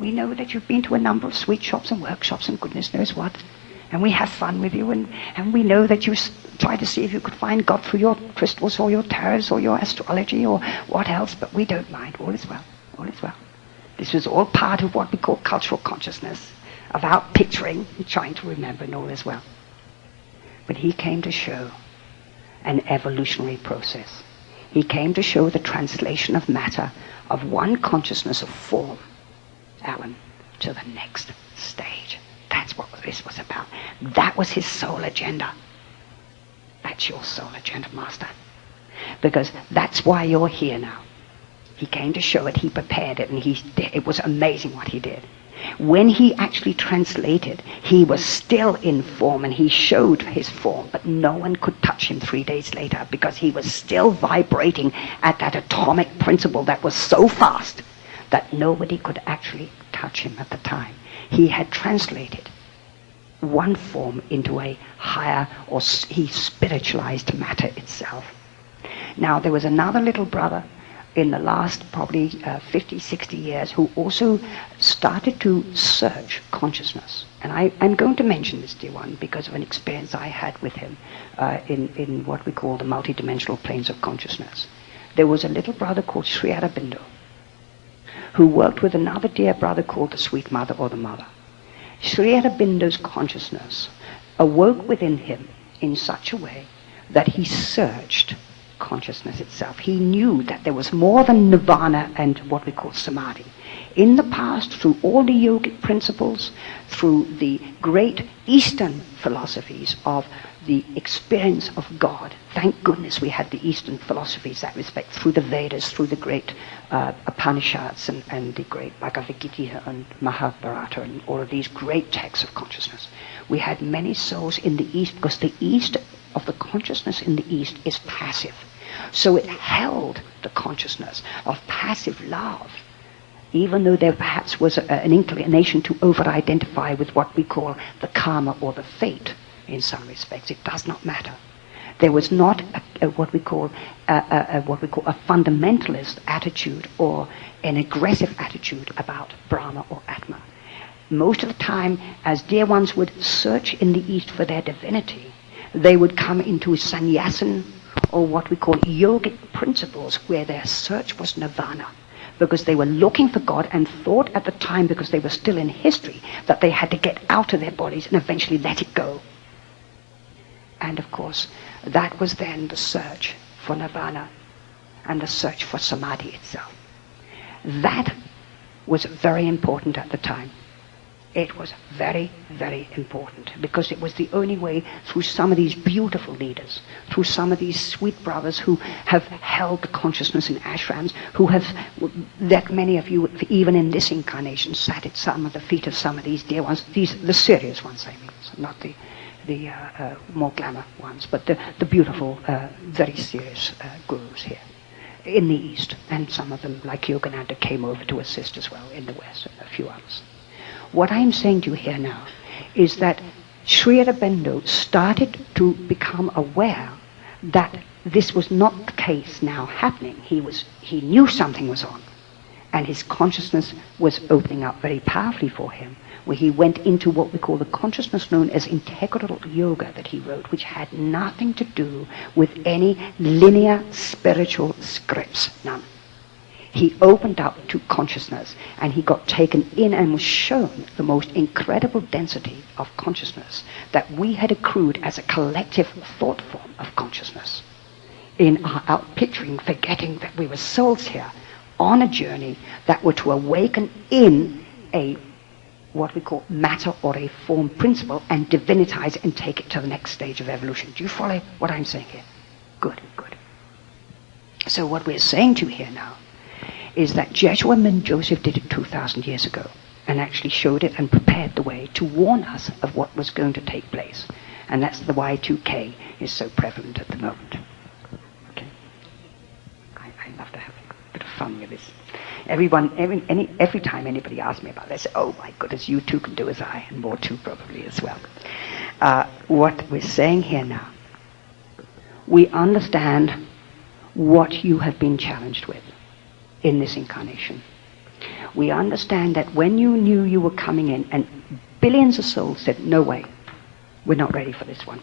We know that you've been to a number of sweet shops and workshops and goodness knows what. And we have fun with you, and we know that you try to see if you could find God through your crystals or your tarots or your astrology or what else, but we don't mind. All is well. All is well. This was all part of what we call cultural consciousness, about picturing and trying to remember, and all is well. But he came to show an evolutionary process. He came to show the translation of matter, of one consciousness of form, Alan, to the next stage. That's what this was about. That was his soul agenda. That's your soul agenda, Master. Because that's why you're here now. He came to show it, he prepared it, and it was amazing what he did. When he actually translated, he was still in form, and he showed his form, but no one could touch him 3 days later, because he was still vibrating at that atomic principle that was so fast that nobody could actually touch him at the time. He had translated one form into a higher, or he spiritualized matter itself. Now, there was another little brother in the last probably 50, 60 years who also started to search consciousness. And I'm going to mention this, dear one, because of an experience I had with him in what we call the multidimensional planes of consciousness. There was a little brother called Sri Aurobindo who worked with another dear brother called the Sweet Mother or the Mother. Sri Aurobindo's consciousness awoke within him in such a way that he searched consciousness itself. He knew that there was more than nirvana and what we call samadhi. In the past, through all the yogic principles, through the great Eastern philosophies of the experience of God, thank goodness we had the Eastern philosophies that respect, through the Vedas, through the great Upanishads and the great Bhagavad Gita and Mahabharata and all of these great texts of consciousness. We had many souls in the East, because the East of the consciousness in the East is passive. So it held the consciousness of passive love, even though there perhaps was an inclination to over-identify with what we call the karma or the fate in some respects. It does not matter. There was not what we call a fundamentalist attitude or an aggressive attitude about Brahma or Atma. Most of the time, as dear ones would search in the East for their divinity, they would come into sannyasin or what we call yogic principles where their search was nirvana, because they were looking for God and thought at the time, because they were still in history, that they had to get out of their bodies and eventually let it go. And of course, that was then the search for nirvana and the search for samadhi itself. That was very important at the time. It was very, very important, because it was the only way through some of these beautiful leaders, through some of these sweet brothers who have held the consciousness in ashrams, who have let many of you, even in this incarnation, sat at some of the feet of some of these dear ones, the serious ones, I mean, so not the more glamour ones, but the beautiful, very serious gurus here in the East. And some of them, like Yogananda, came over to assist as well in the West, and a few others. What I'm saying to you here now is that Sri Aurobindo started to become aware that this was not the case now happening. He knew something was on, and his consciousness was opening up very powerfully for him, where he went into what we call the consciousness known as integral yoga that he wrote, which had nothing to do with any linear spiritual scripts, none. He opened up to consciousness, and he got taken in and was shown the most incredible density of consciousness that we had accrued as a collective thought form of consciousness. In our outpicturing, forgetting that we were souls here on a journey that were to awaken in a what we call matter or a form principle and divinitize and take it to the next stage of evolution. Do you follow what I'm saying here? Good, good. So what we're saying to you here now is that Jeshua Ben Joseph did it 2,000 years ago and actually showed it and prepared the way to warn us of what was going to take place. And that's the Y2K is so prevalent at the moment. Okay. I love to have a bit of fun with this. Every time anybody asks me about this, oh my goodness, you too can do as I, and more too probably as well. What we're saying here now, we understand what you have been challenged with in this incarnation. We understand that when you knew you were coming in, and billions of souls said, no way, we're not ready for this one.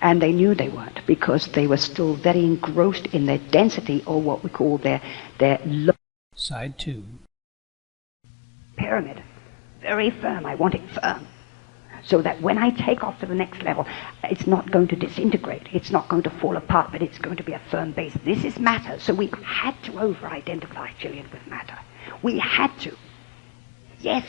And they knew they weren't, because they were still very engrossed in their density, or what we call their low Side 2. pyramid. Very firm. I want it firm. So that when I take off to the next level, it's not going to disintegrate. It's not going to fall apart, but it's going to be a firm base. This is matter. So we had to over-identify Gillian with matter. We had to. Yes,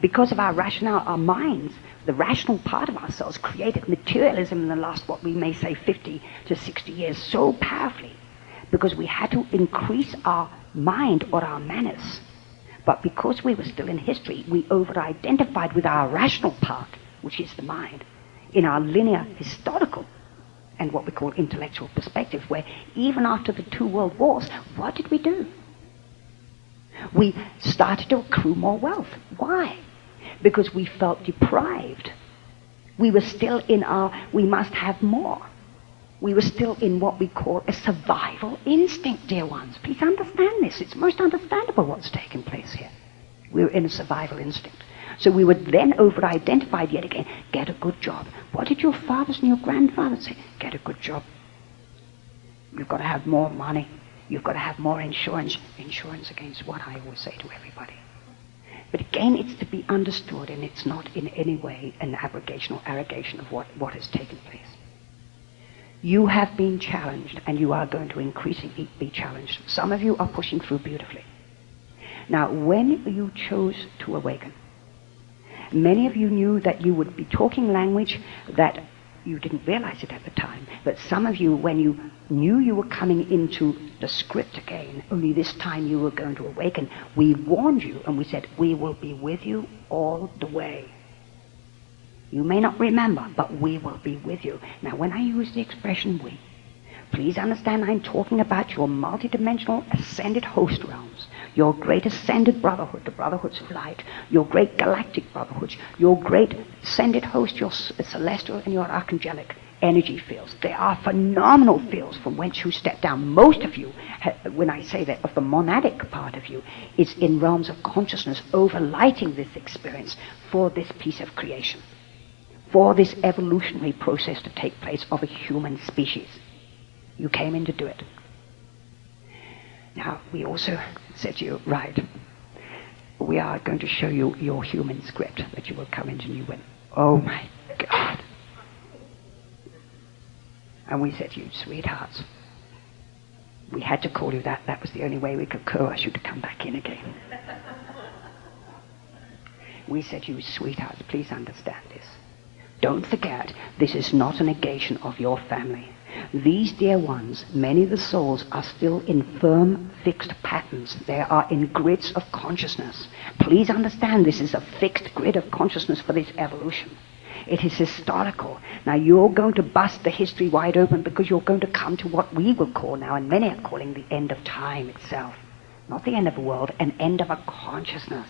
because of our rationale, our minds, the rational part of ourselves created materialism in the last, what we may say, 50 to 60 years so powerfully, because we had to increase our mind or our manners. But because we were still in history, we over-identified with our rational part, which is the mind, in our linear historical and what we call intellectual perspective, where even after the 2 world wars, what did we do? We started to accrue more wealth. Why? Because we felt deprived. We were still in our, we must have more. We were still in what we call a survival instinct, dear ones. Please understand this. It's most understandable what's taken place here. We were in a survival instinct. So we were then over-identified yet again. Get a good job. What did your fathers and your grandfathers say? Get a good job. You've got to have more money. You've got to have more insurance. Insurance against what, I always say to everybody. But again, it's to be understood, and it's not in any way an abrogation or arrogation of what has taken place. You have been challenged, and you are going to increasingly be challenged. Some of you are pushing through beautifully. Now, when you chose to awaken, many of you knew that you would be talking language that you didn't realize it at the time, but some of you, when you knew you were coming into the script again, only this time you were going to awaken, we warned you and we said, we will be with you all the way. You may not remember, but we will be with you. Now, when I use the expression we, please understand I'm talking about your multidimensional ascended host realms, your great ascended brotherhood, the brotherhoods of light, your great galactic brotherhoods, your great ascended host, your celestial and your archangelic, energy fields. They are phenomenal fields from whence you step down. Most of you, when I say that, of the monadic part of you, is in realms of consciousness overlighting this experience for this piece of creation, for this evolutionary process to take place of a human species. You came in to do it. Now, we also said to you, right, we are going to show you your human script that you will come into, and you went, oh my God. And we said to you, sweethearts, we had to call you that. That was the only way we could coerce you to come back in again. We said to you, sweethearts, please understand this. Don't forget, this is not a negation of your family. These dear ones, many of the souls, are still in firm, fixed patterns. They are in grids of consciousness. Please understand, this is a fixed grid of consciousness for this evolution. It is historical. Now you're going to bust the history wide open because you're going to come to what we will call now, and many are calling the end of time itself. Not the end of the world, an end of a consciousness.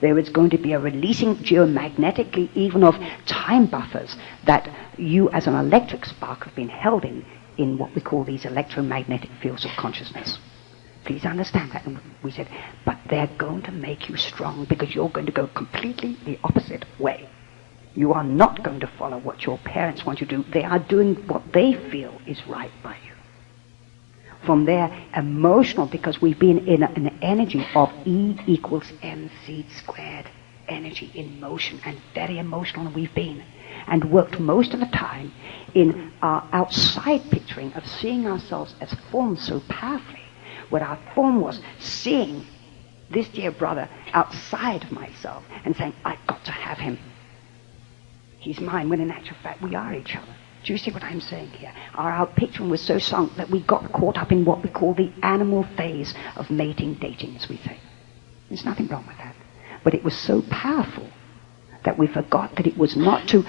There is going to be a releasing geomagnetically even of time buffers that you as an electric spark have been held in what we call these electromagnetic fields of consciousness. Please understand that. And we said, but they're going to make you strong because you're going to go completely the opposite way. You are not going to follow what your parents want you to do. They are doing what they feel is right by you. From their emotional, because we've been in an energy of E equals mc squared, energy in motion, and very emotional we've been, and worked most of the time in our outside picturing of seeing ourselves as forms so powerfully, where our form was seeing this dear brother outside of myself and saying, I've got to have him. He's mine, when in actual fact we are each other. Do you see what I'm saying here? Our picturing was so sunk that we got caught up in what we call the animal phase of mating, dating, as we say. There's nothing wrong with that. But it was so powerful that we forgot that it was not to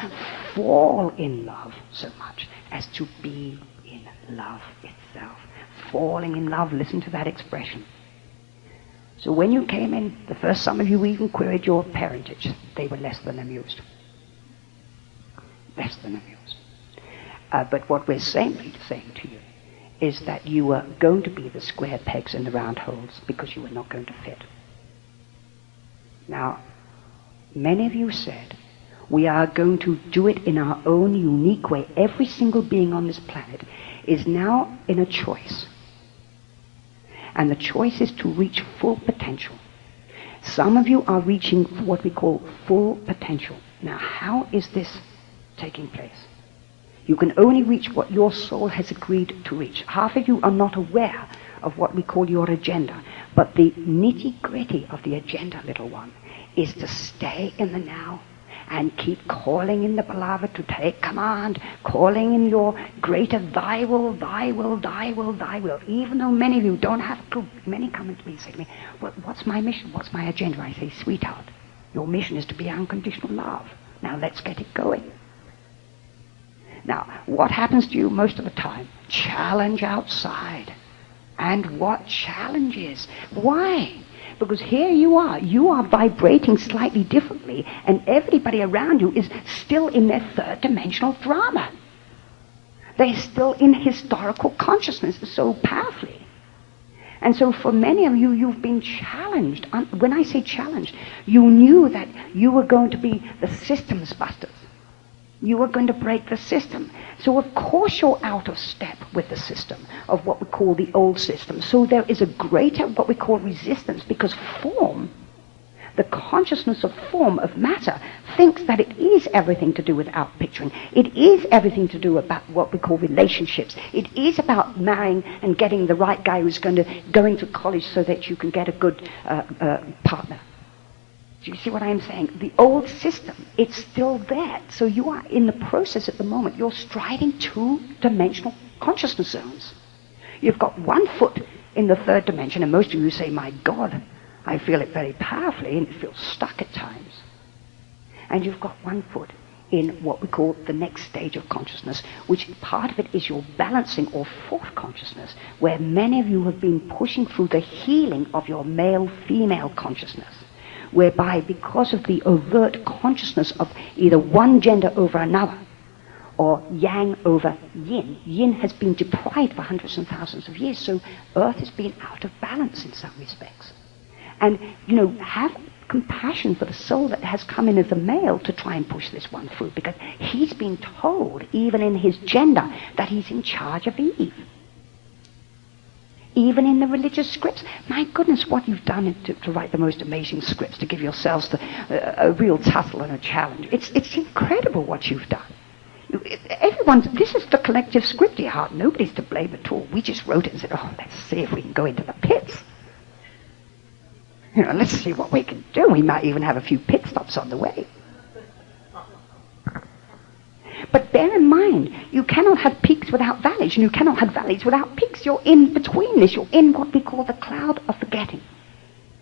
fall in love so much as to be in love itself. Falling in love, listen to that expression. So when you came in, the first some of you even queried your parentage. They were less than amused. Less than amused. But what we're saying to you is that you were going to be the square pegs in the round holes because you were not going to fit. Now, many of you said, we are going to do it in our own unique way. Every single being on this planet is now in a choice. And the choice is to reach full potential. Some of you are reaching what we call full potential. Now, how is this taking place? You can only reach what your soul has agreed to reach. Half of you are not aware of what we call your agenda. But the nitty-gritty of the agenda, little one, is to stay in the now and keep calling in the beloved to take command, calling in your greater thy will, thy will, thy will, thy will. Even though many of you don't have a clue, many come to me and say to me, what's my mission? What's my agenda? I say, sweetheart, your mission is to be unconditional love. Now let's get it going. Now, what happens to you most of the time? Challenge outside. And what challenges? Why? Because here you are vibrating slightly differently, and everybody around you is still in their third dimensional drama. They're still in historical consciousness so powerfully. And so for many of you, you've been challenged. When I say challenged, you knew that you were going to be the systems busters. You are going to break the system. So of course you're out of step with the system of what we call the old system. So there is a greater what we call resistance, because form, the consciousness of form, of matter, thinks that it is everything to do with outpicturing. It is everything to do about what we call relationships. It is about marrying and getting the right guy who's going to go into college so that you can get a good partner. Do you see what I'm saying? The old system, it's still there. So you are in the process at the moment. You're striding two-dimensional consciousness zones. You've got one foot in the third dimension, and most of you say, my God, I feel it very powerfully, and it feels stuck at times. And you've got one foot in what we call the next stage of consciousness, which part of it is your balancing or fourth consciousness, where many of you have been pushing through the healing of your male-female consciousness, whereby because of the overt consciousness of either one gender over another, or yang over yin. Yin has been deprived for hundreds and thousands of years, so Earth has been out of balance in some respects. And, have compassion for the soul that has come in as a male to try and push this one through, because he's been told, even in his gender, that he's in charge of Eve. Even in the religious scripts. My goodness, what you've done to write the most amazing scripts, to give yourselves a real tussle and a challenge. It's incredible what you've done. This is the collective script, dear heart. Nobody's to blame at all. We just wrote it and said, let's see if we can go into the pits. Let's see what we can do. We might even have a few pit stops on the way. But bear in mind, you cannot have peaks without valleys, and you cannot have valleys without peaks. You're in between this. You're in what we call the cloud of forgetting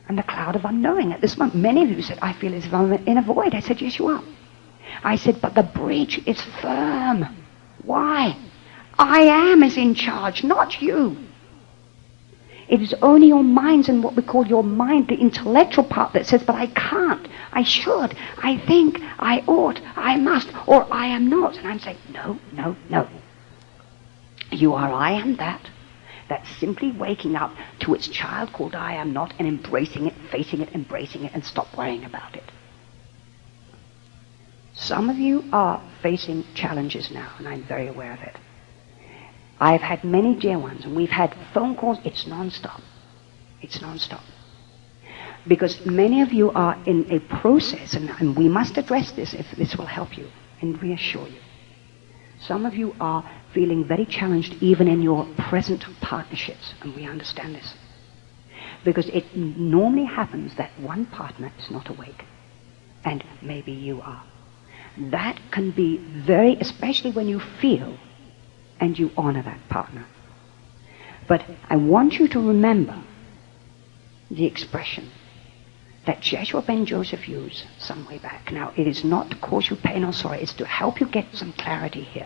and the cloud of unknowing at this moment. Many of you said, I feel as if I'm in a void. I said, yes, you are. I said, but the bridge is firm. Why? I am is in charge, not you. It is only your minds and what we call your mind, the intellectual part, that says, but I can't, I should, I think, I ought, I must, or I am not. And I'm saying, no, no, no. You are I am that. That's simply waking up to its child called I am not and embracing it, facing it, embracing it, and stop worrying about it. Some of you are facing challenges now, and I'm very aware of it. I've had many dear ones, and we've had phone calls. It's non-stop. It's non-stop. Because many of you are in a process, and we must address this if this will help you and reassure you. Some of you are feeling very challenged even in your present partnerships, and we understand this. Because it normally happens that one partner is not awake, and maybe you are. That can be very, especially when you feel and you honor that partner. But I want you to remember the expression that Joshua Ben Joseph used some way back. Now, it is not to cause you pain or sorrow, it's to help you get some clarity here.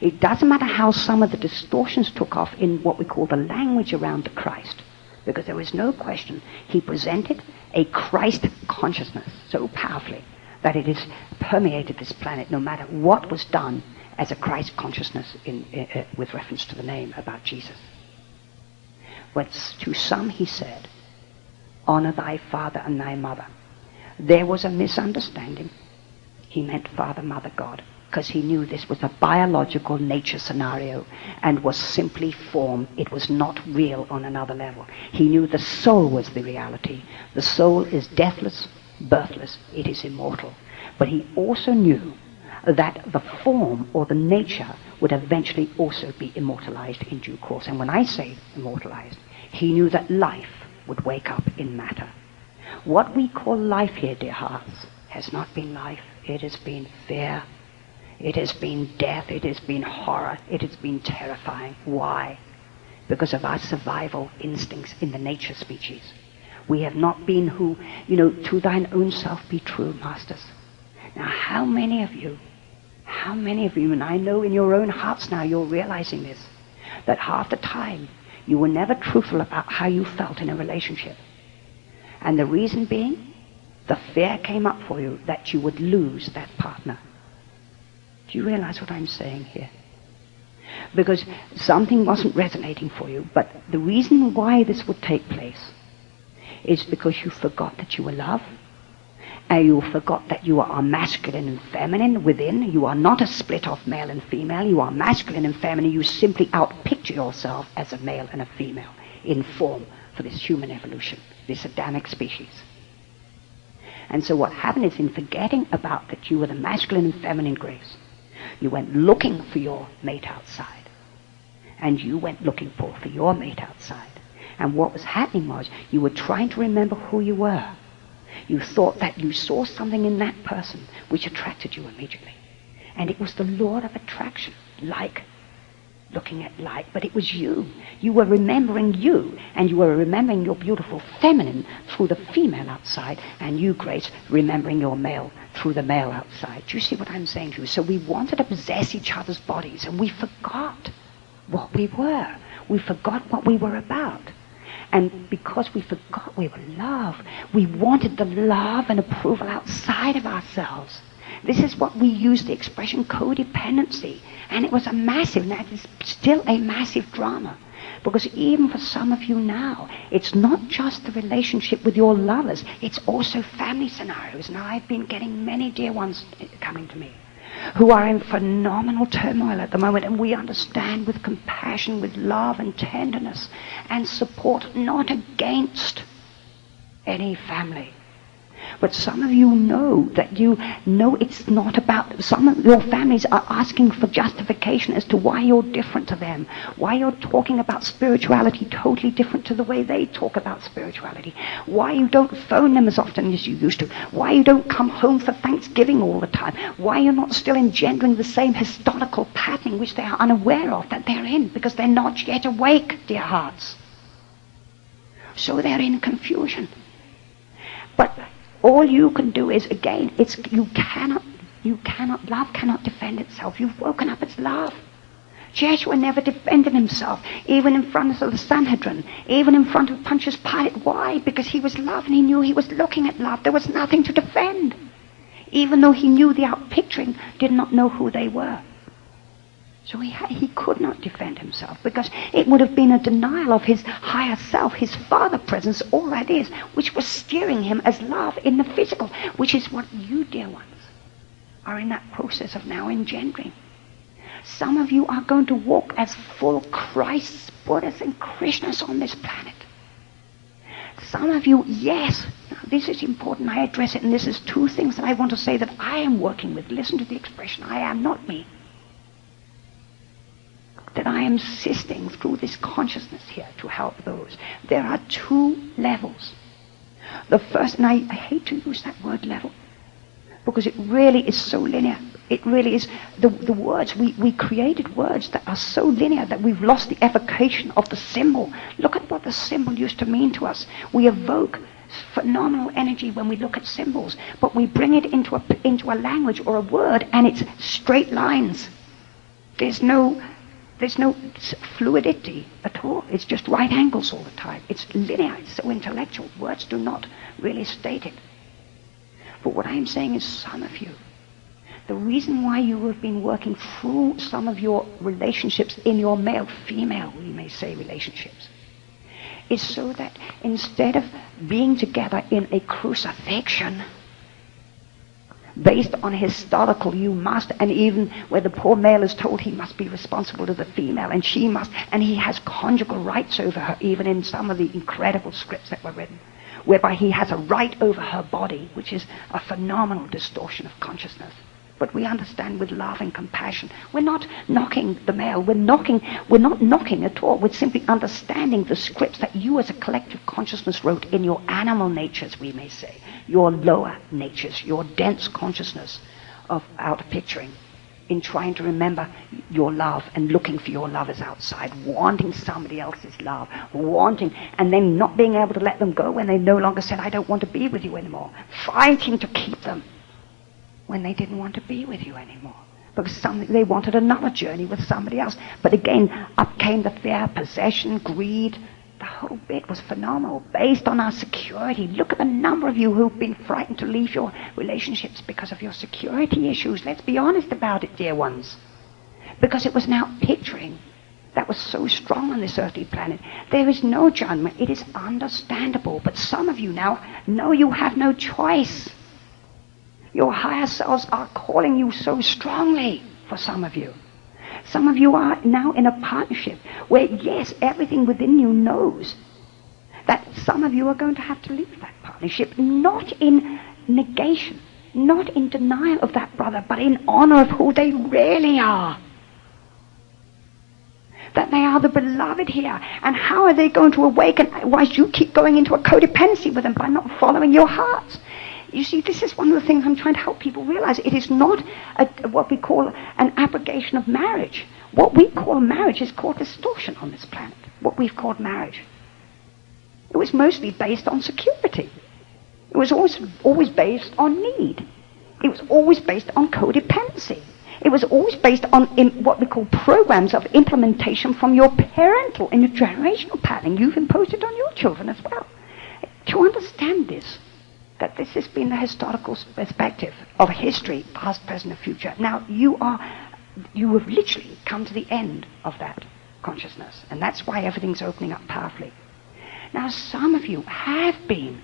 It doesn't matter how some of the distortions took off in what we call the language around the Christ, because there is no question he presented a Christ consciousness so powerfully that it has permeated this planet no matter what was done as a Christ consciousness with reference to the name about Jesus. But to some he said, honor thy father and thy mother. There was a misunderstanding. He meant Father, Mother, God, because he knew this was a biological nature scenario and was simply form. It was not real on another level. He knew the soul was the reality. The soul is deathless, birthless. It is immortal. But he also knew that the form or the nature would eventually also be immortalized in due course. And when I say immortalized, he knew that life would wake up in matter. What we call life here, dear hearts, has not been life. It has been fear. It has been death. It has been horror. It has been terrifying. Why? Because of our survival instincts in the nature species. We have not been who, to thine own self be true, masters. Now, how many of you, and I know in your own hearts now you're realizing this, that half the time you were never truthful about how you felt in a relationship. And the reason being, the fear came up for you that you would lose that partner. Do you realize what I'm saying here? Because something wasn't resonating for you, but the reason why this would take place is because you forgot that you were loved. And you forgot that you are masculine and feminine within. You are not a split off male and female. You are masculine and feminine. You simply outpicture yourself as a male and a female in form for this human evolution, this Adamic species. And so what happened is, in forgetting about that you were the masculine and feminine grace, you went looking for your mate outside. And you went looking for your mate outside. And what was happening was, you were trying to remember who you were. You thought that you saw something in that person which attracted you immediately. And it was the law of attraction, like, looking at like, but it was you. You were remembering you, and you were remembering your beautiful feminine through the female outside, and you, Grace, remembering your male through the male outside. Do you see what I'm saying to you? So we wanted to possess each other's bodies, and we forgot what we were. We forgot what we were about. And because we forgot we were love, we wanted the love and approval outside of ourselves. This is what we use the expression codependency. And it was a massive, and that is still a massive drama. Because even for some of you now, it's not just the relationship with your lovers, it's also family scenarios. Now, I've been getting many dear ones coming to me who are in phenomenal turmoil at the moment, and we understand with compassion, with love and tenderness and support, not against any family. But some of you know that you know it's not about, some of your families are asking for justification as to why you're different to them, why you're talking about spirituality totally different to the way they talk about spirituality, why you don't phone them as often as you used to, why you don't come home for Thanksgiving all the time, why you're not still engendering the same historical pattern which they are unaware of that they're in, because they're not yet awake, dear hearts. So they're in confusion. But all you can do is, again, love cannot defend itself. You've woken up its love. Joshua never defended himself, even in front of the Sanhedrin, even in front of Pontius Pilate. Why? Because he was love and he knew he was looking at love. There was nothing to defend. Even though he knew the outpicturing, did not know who they were. So he could not defend himself, because it would have been a denial of his higher self, his Father presence, all that is, which was steering him as love in the physical, which is what you, dear ones, are in that process of now engendering. Some of you are going to walk as full Christs, Buddhas, and Krishnas on this planet. Some of you, yes, now this is important, I address it, and this is two things that I want to say that I am working with. Listen to the expression, I am, not me. That I am assisting through this consciousness here to help those. There are two levels. The first, and I hate to use that word level, because it really is so linear. It really is. The words, we created words that are so linear that we've lost the evocation of the symbol. Look at what the symbol used to mean to us. We evoke phenomenal energy when we look at symbols, but we bring it into a language or a word, and it's straight lines. There's no fluidity at all. It's just right angles all the time. It's linear. It's so intellectual. Words do not really state it. But what I'm saying is, some of you, the reason why you have been working through some of your relationships in your male-female, we may say, relationships, is so that instead of being together in a crucifixion based on historical you must, and even where the poor male is told he must be responsible to the female, and she must, and he has conjugal rights over her, even in some of the incredible scripts that were written, whereby he has a right over her body, which is a phenomenal distortion of consciousness. But we understand with love and compassion. We're not knocking the male. We're not knocking at all. We're simply understanding the scripts that you as a collective consciousness wrote in your animal natures, we may say, your lower natures, your dense consciousness of out-picturing, in trying to remember your love and looking for your lovers outside, wanting somebody else's love, wanting, and then not being able to let them go when they no longer said, I don't want to be with you anymore, fighting to keep them when they didn't want to be with you anymore, because they wanted another journey with somebody else. But again, up came the fear, possession, greed. The whole bit was phenomenal, based on our security. Look at the number of you who've been frightened to leave your relationships because of your security issues. Let's be honest about it, dear ones. Because it was an outpicturing that was so strong on this earthly planet. There is no judgment. It is understandable. But some of you now know you have no choice. Your higher selves are calling you so strongly for some of you. Some of you are now in a partnership where, yes, everything within you knows that some of you are going to have to leave that partnership, not in negation, not in denial of that brother, but in honor of who they really are. That they are the beloved here. And how are they going to awaken whilst you keep going into a codependency with them by not following your hearts? You see, this is one of the things I'm trying to help people realize. It is not what we call an abrogation of marriage. What we call marriage is called distortion on this planet, what we've called marriage. It was mostly based on security. It was always based on need. It was always based on codependency. It was always based on what we call programs of implementation from your parental and your generational pattern. You've imposed it on your children as well. To understand this, that this has been the historical perspective of history, past, present, and future. Now, you have literally come to the end of that consciousness, and that's why everything's opening up powerfully. Now, some of you have been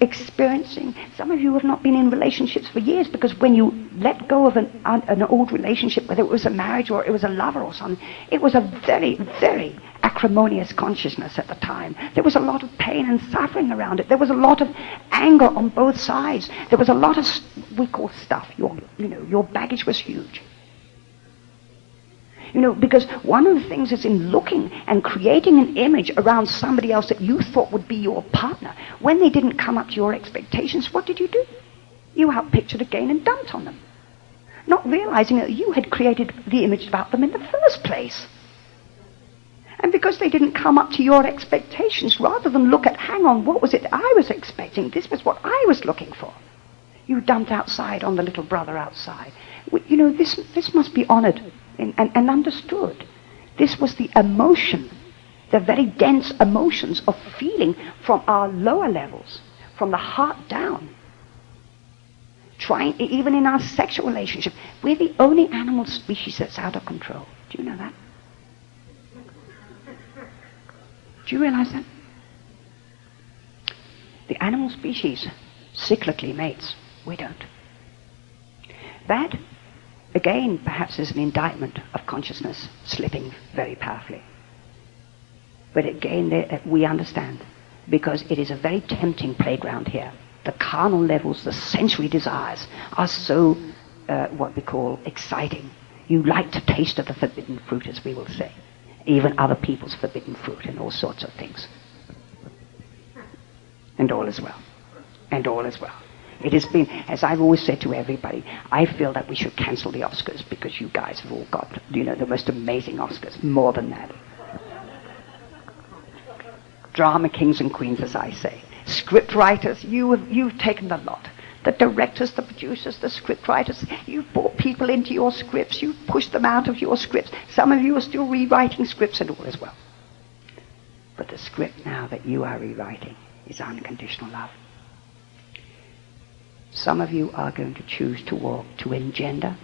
experiencing, some of you have not been in relationships for years, because when you let go of an old relationship, whether it was a marriage or it was a lover or something, it was a very, very acrimonious consciousness at the time. There was a lot of pain and suffering around it. There was a lot of anger on both sides. There was a lot of, we call stuff. Your baggage was huge. Because one of the things is in looking and creating an image around somebody else that you thought would be your partner. When they didn't come up to your expectations, what did you do? You outpictured again and dumped on them, not realizing that you had created the image about them in the first place. And because they didn't come up to your expectations, rather than look at, hang on, what was it I was expecting? This was what I was looking for. You dumped outside on the little brother outside. This must be honored and understood. This was the emotion, the very dense emotions of feeling from our lower levels, from the heart down. Trying, even in our sexual relationship, we're the only animal species that's out of control. Do you know that? Do you realize that? The animal species cyclically mates. We don't. That, again, perhaps is an indictment of consciousness slipping very powerfully. But again, we understand, because it is a very tempting playground here. The carnal levels, the sensory desires are so, what we call, exciting. You like to taste of the forbidden fruit, as we will say. Even other people's forbidden fruit and all sorts of things. And all is well. And all is well. It has been, as I've always said to everybody, I feel that we should cancel the Oscars, because you guys have all got, the most amazing Oscars. More than that. Drama kings and queens, as I say. Script writers, you've taken the lot. The directors, the producers, the script writers, you've brought people into your scripts. You've pushed them out of your scripts. Some of you are still rewriting scripts and all as well. But the script now that you are rewriting is unconditional love. Some of you are going to choose to walk to engender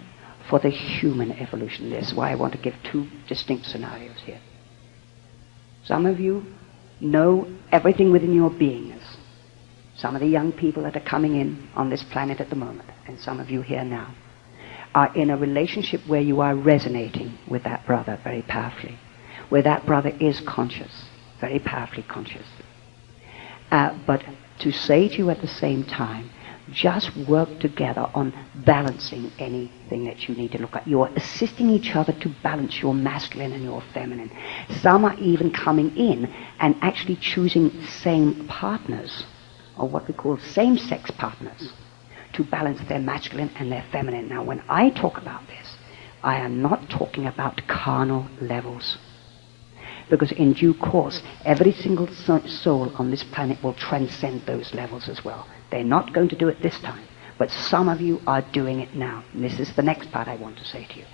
for the human evolution. This is why I want to give two distinct scenarios here. Some of you know everything within your beingness. Some of the young people that are coming in on this planet at the moment, and some of you here now, are in a relationship where you are resonating with that brother very powerfully, where that brother is conscious, very powerfully conscious. But to say to you at the same time, just work together on balancing anything that you need to look at. You're assisting each other to balance your masculine and your feminine. Some are even coming in and actually choosing same partners, or what we call same-sex partners, to balance their masculine and their feminine. Now, when I talk about this, I am not talking about carnal levels. Because in due course, every single soul on this planet will transcend those levels as well. They're not going to do it this time, but some of you are doing it now. And this is the next part I want to say to you.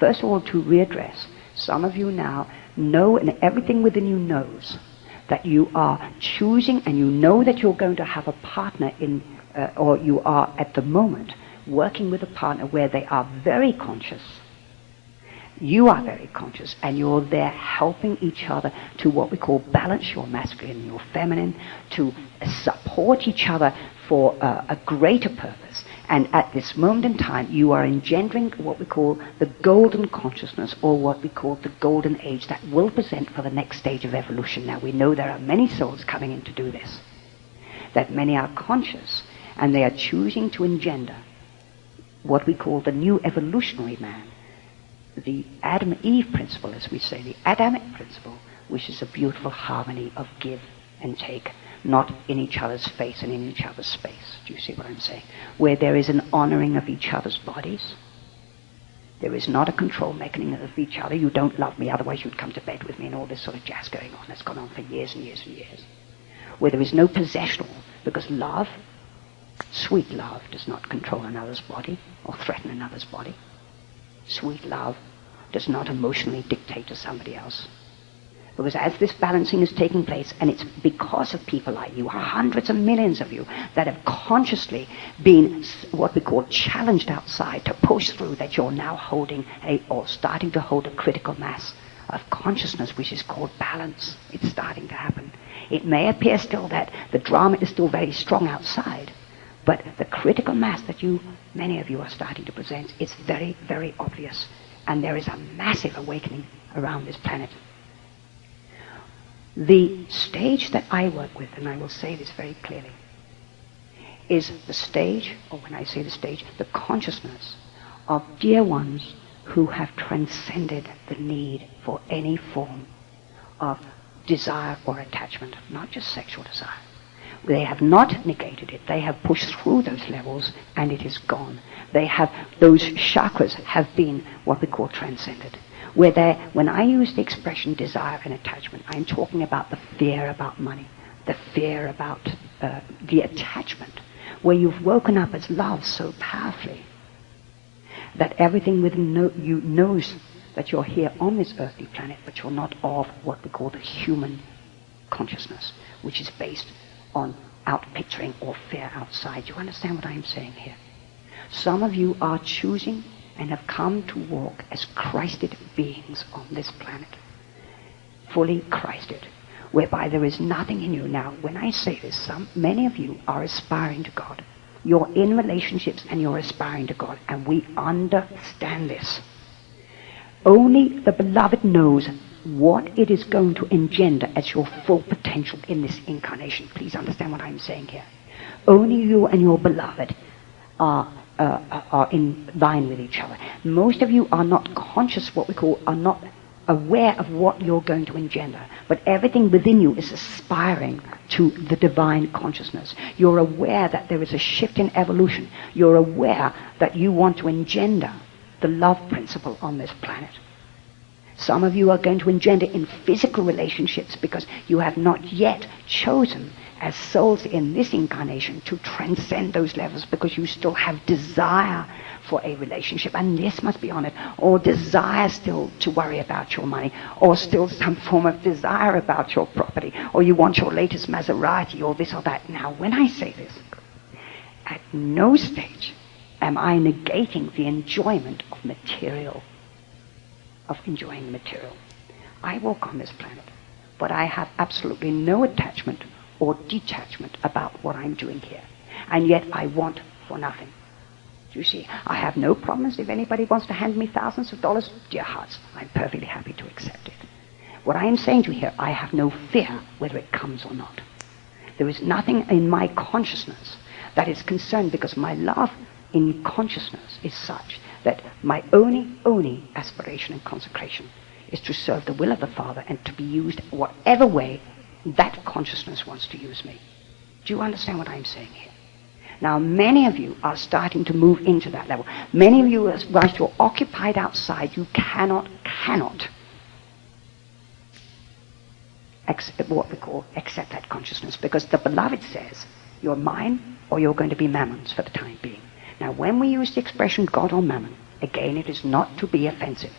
First of all, to readdress, some of you now know, and everything within you knows, that you are choosing, and you know that you're going to have a partner in, or you are at the moment working with a partner where they are very conscious. You are very conscious, and you're there helping each other to what we call balance your masculine and your feminine, to support each other for a greater purpose. And at this moment in time, you are engendering what we call the golden consciousness, or what we call the golden age that will present for the next stage of evolution. Now, we know there are many souls coming in to do this, that many are conscious, and they are choosing to engender what we call the new evolutionary man, the Adam-Eve principle, as we say, the Adamic principle, which is a beautiful harmony of give and take, not in each other's face and in each other's space. Do you see what I'm saying? Where there is an honoring of each other's bodies. There is not a control mechanism of each other. You don't love me, otherwise you'd come to bed with me, and all this sort of jazz going on. That's gone on for years and years and years. Where there is no possessional, because love, sweet love, does not control another's body or threaten another's body. Sweet love does not emotionally dictate to somebody else. Because as this balancing is taking place, and it's because of people like you, hundreds of millions of you, that have consciously been what we call challenged outside to push through, that you're now holding or starting to hold a critical mass of consciousness, which is called balance. It's starting to happen. It may appear still that the drama is still very strong outside, but the critical mass that many of you are starting to present, is very, very obvious. And there is a massive awakening around this planet. The stage that I work with, and I will say this very clearly, is the stage, or when I say the stage, the consciousness of dear ones who have transcended the need for any form of desire or attachment, not just sexual desire. They have not negated it. They have pushed through those levels, and it is gone. Those chakras have been what we call transcended. When I use the expression desire and attachment, I'm talking about the fear about money, the fear about the attachment, where you've woken up as love so powerfully that everything within you knows that you're here on this earthly planet, but you're not of what we call the human consciousness, which is based on out-picturing or fear outside. You understand what I'm saying here? Some of you are choosing and have come to walk as Christed beings on this planet, fully Christed, whereby there is nothing in you. Now, when I say this, many of you are aspiring to God. You're in relationships and you're aspiring to God, and we understand this. Only the beloved knows what it is going to engender as your full potential in this incarnation. Please understand what I'm saying here. Only you and your beloved are in line with each other. Most of you are not conscious, are not aware of what you're going to engender, but everything within you is aspiring to the divine consciousness. You're aware that there is a shift in evolution. You're aware that you want to engender the love principle on this planet. Some of you are going to engender in physical relationships because you have not yet chosen as souls in this incarnation to transcend those levels, because you still have desire for a relationship, and this must be honored, or desire still to worry about your money, or still some form of desire about your property, or you want your latest Maserati, or this or that. Now, when I say this, at no stage am I negating the enjoyment of material, of enjoying the material. I walk on this planet, but I have absolutely no attachment or detachment about what I'm doing here. And yet I want for nothing. You see, I have no problems if anybody wants to hand me thousands of dollars. Dear hearts, I'm perfectly happy to accept it. What I am saying to you here, I have no fear whether it comes or not. There is nothing in my consciousness that is concerned, because my love in consciousness is such that my only aspiration and consecration is to serve the will of the Father and to be used whatever way that consciousness wants to use me. Do you understand what I'm saying here? Now, many of you are starting to move into that level. Many of you, whilst you're occupied outside, you cannot accept what we call accept that consciousness, because the beloved says, you're mine or you're going to be mammon's for the time being. Now, when we use the expression God or mammon, again, it is not to be offensive.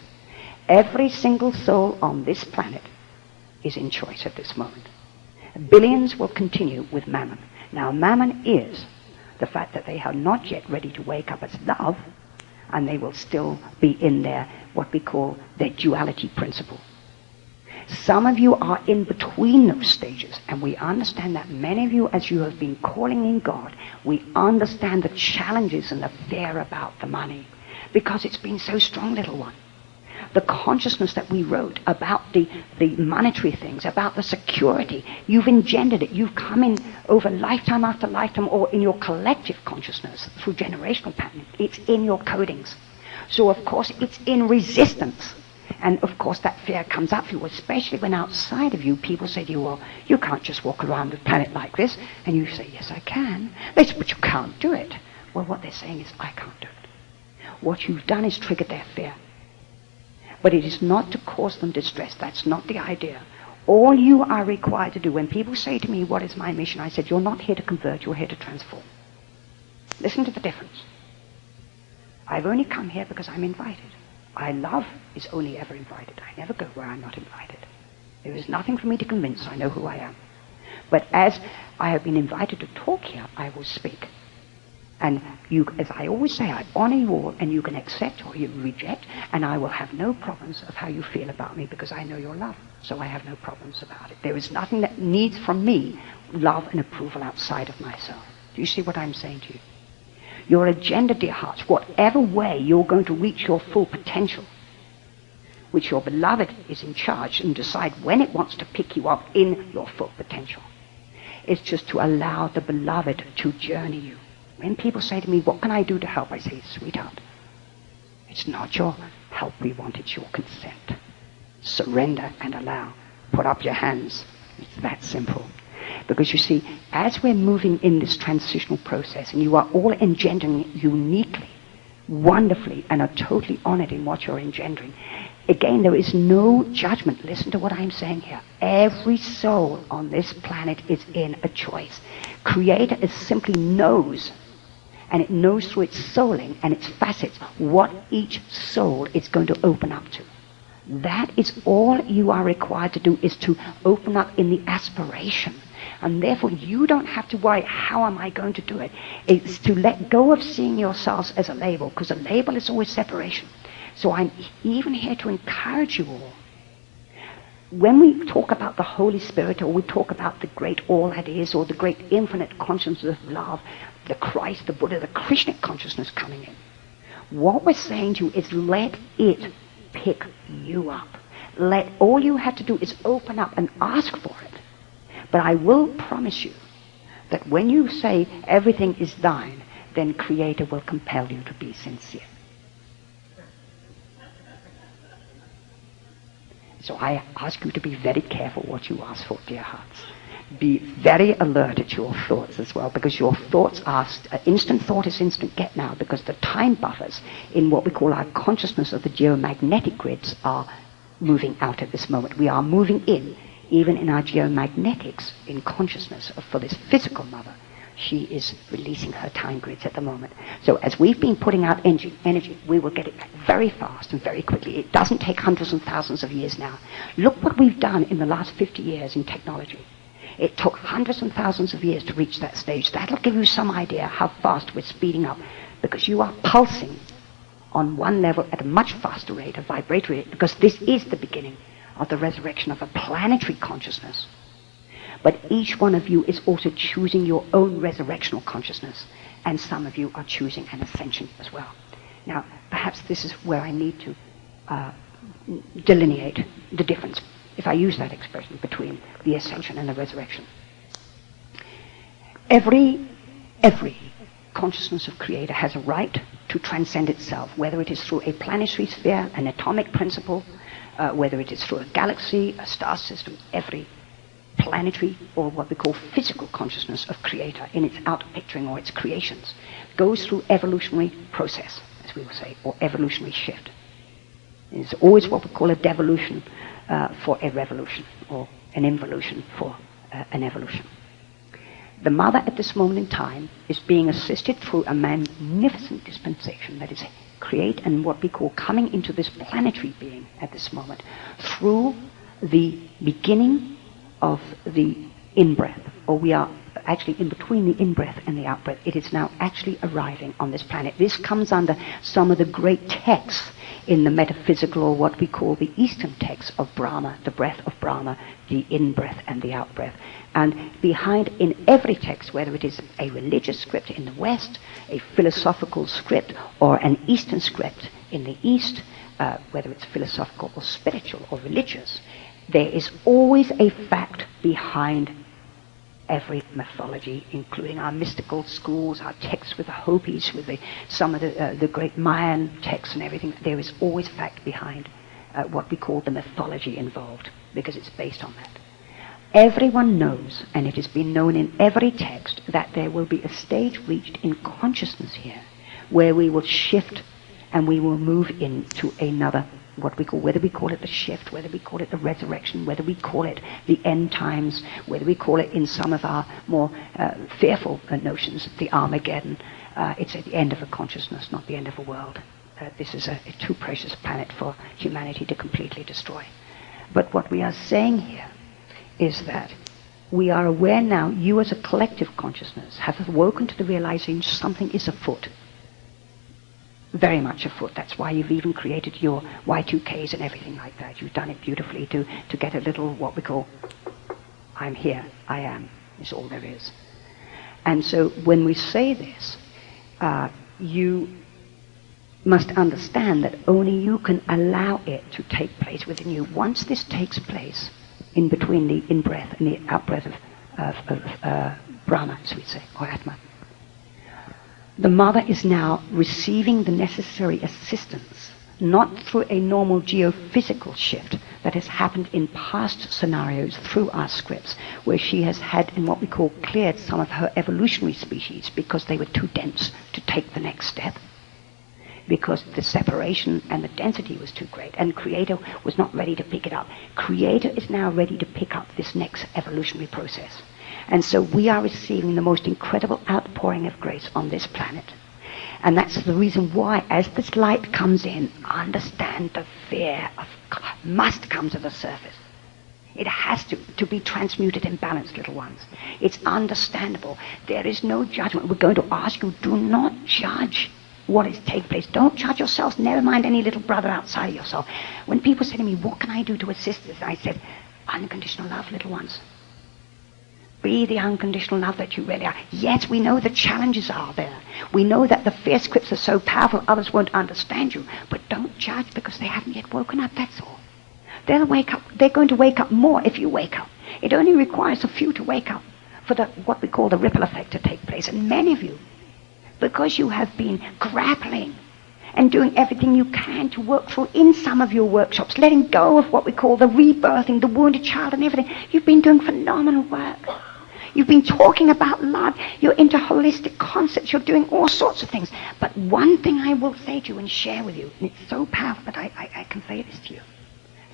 Every single soul on this planet is in choice at this moment. Billions will continue with mammon. Now, mammon is the fact that they are not yet ready to wake up as love, and they will still be in their, what we call their duality principle. Some of you are in between those stages, and we understand that many of you, as you have been calling in God, we understand the challenges and the fear about the money, because it's been so strong, little one. The consciousness that we wrote about the monetary things, about the security, you've engendered it. You've come in over lifetime after lifetime, or in your collective consciousness through generational pattern. It's in your codings. So, of course, it's in resistance. And, of course, that fear comes up for you, especially when outside of you people say to you, well, you can't just walk around the planet like this. And you say, yes, I can. They say, but you can't do it. Well, what they're saying is, I can't do it. What you've done is triggered their fear. But it is not to cause them distress. That's not the idea. All you are required to do, when people say to me, what is my mission? I said, you're not here to convert, you're here to transform. Listen to the difference. I've only come here because I'm invited. Love is only ever invited. I never go where I'm not invited. There is nothing for me to convince. I know who I am. But as I have been invited to talk here, I will speak. And you, as I always say, I honor you all, and you can accept or you reject, and I will have no problems of how you feel about me because I know your love. So I have no problems about it. There is nothing that needs from me love and approval outside of myself. Do you see what I'm saying to you? Your agenda, dear hearts, whatever way you're going to reach your full potential, which your beloved is in charge and decide when it wants to pick you up in your full potential, it's just to allow the beloved to journey you. When people say to me, what can I do to help? I say, sweetheart, it's not your help we want, it's your consent. Surrender and allow. Put up your hands. It's that simple. Because you see, as we're moving in this transitional process, and you are all engendering uniquely, wonderfully, and are totally honored in what you're engendering, again, there is no judgment. Listen to what I'm saying here. Every soul on this planet is in a choice. Creator is simply knows, and it knows through its souling and its facets what each soul is going to open up to. That is all you are required to do, is to open up in the aspiration. And therefore, you don't have to worry, how am I going to do it? It's to let go of seeing yourselves as a label, because a label is always separation. So I'm even here to encourage you all. When we talk about the Holy Spirit, or we talk about the great all that is, or the great infinite consciousness of love, the Christ, the Buddha, the Krishnic consciousness coming in, what we're saying to you is let it pick you up. All you have to do is open up and ask for it. But I will promise you that when you say everything is thine, then Creator will compel you to be sincere. So I ask you to be very careful what you ask for, dear hearts. Be very alert at your thoughts as well, because your thoughts are instant thought is instant get now, because the time buffers in what we call our consciousness of the geomagnetic grids are moving out at this moment. We are moving in, even in our geomagnetics, in consciousness for this physical mother. She is releasing her time grids at the moment. So as we've been putting out energy, we will get it back very fast and very quickly. It doesn't take hundreds and thousands of years now. Look what we've done in the last 50 years in technology. It took hundreds and thousands of years to reach that stage. That'll give you some idea how fast we're speeding up, because you are pulsing on one level at a much faster rate, a vibratory rate, because this is the beginning of the resurrection of a planetary consciousness. But each one of you is also choosing your own resurrectional consciousness, and some of you are choosing an ascension as well. Now, perhaps this is where I need to delineate the difference, if I use that expression, between the ascension and the resurrection. Every consciousness of Creator has a right to transcend itself, whether it is through a planetary sphere, an atomic principle, whether it is through a galaxy, a star system. Every planetary, or what we call physical consciousness of Creator in its out-picturing or its creations, goes through evolutionary process, as we will say, or evolutionary shift. It's always what we call a devolution for a revolution, or an involution for an evolution. The mother at this moment in time is being assisted through a magnificent dispensation that is create and what we call coming into this planetary being at this moment through the beginning of the in-breath, or we are actually in between the in-breath and the out-breath. It is now actually arriving on this planet. This comes under some of the great texts in the metaphysical, or what we call the Eastern texts of Brahma, the breath of Brahma, the in-breath and the out-breath. And behind in every text, whether it is a religious script in the West, a philosophical script, or an Eastern script in the East, whether it's philosophical or spiritual or religious, there is always a fact behind every mythology, including our mystical schools, our texts with the Hopis, with some of the great Mayan texts and everything. There is always fact behind what we call the mythology involved, because it's based on that. Everyone knows, and it has been known in every text, that there will be a stage reached in consciousness here where we will shift and we will move into another, what we call, whether we call it the shift, whether we call it the resurrection, whether we call it the end times, whether we call it in some of our more fearful notions, the Armageddon. It's at the end of a consciousness, not the end of a world. This is a too precious planet for humanity to completely destroy. But what we are saying here is that we are aware now, you as a collective consciousness have awoken to the realization something is afoot. Very much afoot. That's why you've even created your Y2Ks and everything like that. You've done it beautifully to get a little, what we call, I'm here, I am, is all there is. And so when we say this, you must understand that only you can allow it to take place within you. Once this takes place, in between the in-breath and the out-breath of Brahma, as we say, or Atma, the mother is now receiving the necessary assistance, not through a normal geophysical shift that has happened in past scenarios through our scripts, where she has had, in what we call, cleared some of her evolutionary species because they were too dense to take the next step, because the separation and the density was too great, and Creator was not ready to pick it up. Creator is now ready to pick up this next evolutionary process. And so we are receiving the most incredible outpouring of grace on this planet. And that's the reason why, as this light comes in, understand the fear of God must come to the surface. It has to be transmuted and balanced, little ones. It's understandable. There is no judgment. We're going to ask you, do not judge what is taking place. Don't judge yourselves, never mind any little brother outside of yourself. When people say to me, what can I do to assist this? I said, unconditional love, little ones. Be the unconditional love that you really are. Yes, we know the challenges are there. We know that the fear scripts are so powerful others won't understand you. But don't judge because they haven't yet woken up, that's all. They'll wake up. They're going to wake up more if you wake up. It only requires a few to wake up for what we call the ripple effect to take place. And many of you, because you have been grappling and doing everything you can to work through in some of your workshops, letting go of what we call the rebirthing, the wounded child and everything, you've been doing phenomenal work. You've been talking about love. You're into holistic concepts. You're doing all sorts of things. But one thing I will say to you and share with you, and it's so powerful that I convey this to you.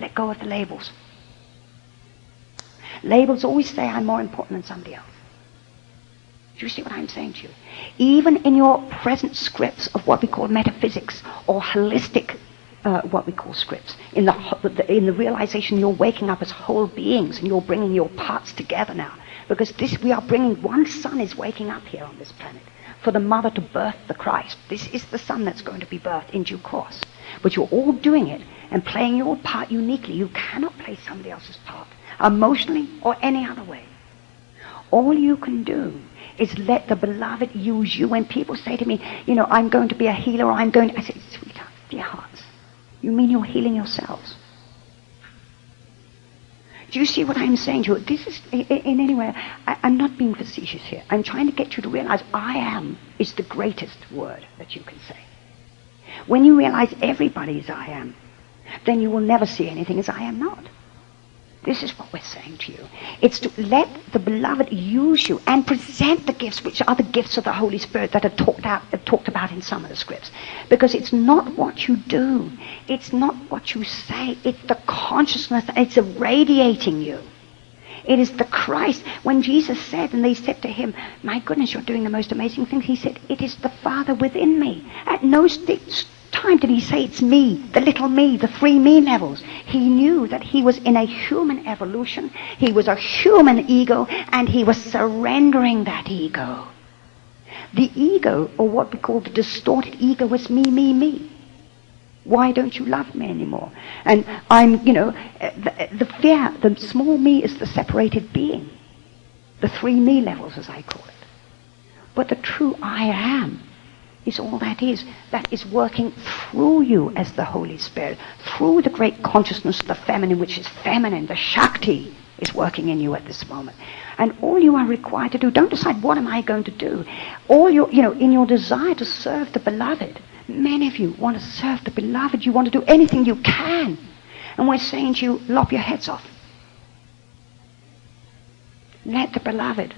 Let go of the labels. Labels always say I'm more important than somebody else. Do you see what I'm saying to you? Even in your present scripts of what we call metaphysics or holistic, what we call scripts, in the realization you're waking up as whole beings and you're bringing your parts together now. Because we are bringing, one sun is waking up here on this planet for the mother to birth the Christ. This is the son that's going to be birthed in due course. But you're all doing it and playing your part uniquely. You cannot play somebody else's part, emotionally or any other way. All you can do is let the beloved use you. When people say to me, I'm going to be a healer, or I say, sweetheart, dear hearts, you mean you're healing yourselves? Do you see what I'm saying to you? This is, in any way, I'm not being facetious here. I'm trying to get you to realize I am is the greatest word that you can say. When you realize everybody is I am, then you will never see anything as I am not. This is what we're saying to you. It's to let the beloved use you and present the gifts, which are the gifts of the Holy Spirit that are talked about in some of the scripts. Because it's not what you do. It's not what you say. It's the consciousness. It's irradiating you. It is the Christ. When Jesus said, and they said to him, my goodness, you're doing the most amazing thing. He said, it is the Father within me. At no time did he say it's me, the little me, the 3 me levels. He knew that he was in a human evolution. He was a human ego, and he was surrendering that ego. The ego, or what we call the distorted ego, was me, me, me. Why don't you love me anymore? And I'm, the fear, the small me is the separated being. The 3 me levels, as I call it. But the true I am is all that is working through you as the Holy Spirit, through the great consciousness of the feminine, which is feminine, the Shakti is working in you at this moment. And all you are required to do, don't decide what am I going to do. All your, in your desire to serve the beloved, many of you want to serve the beloved, you want to do anything you can. And we're saying to you, lop your heads off. Let the beloved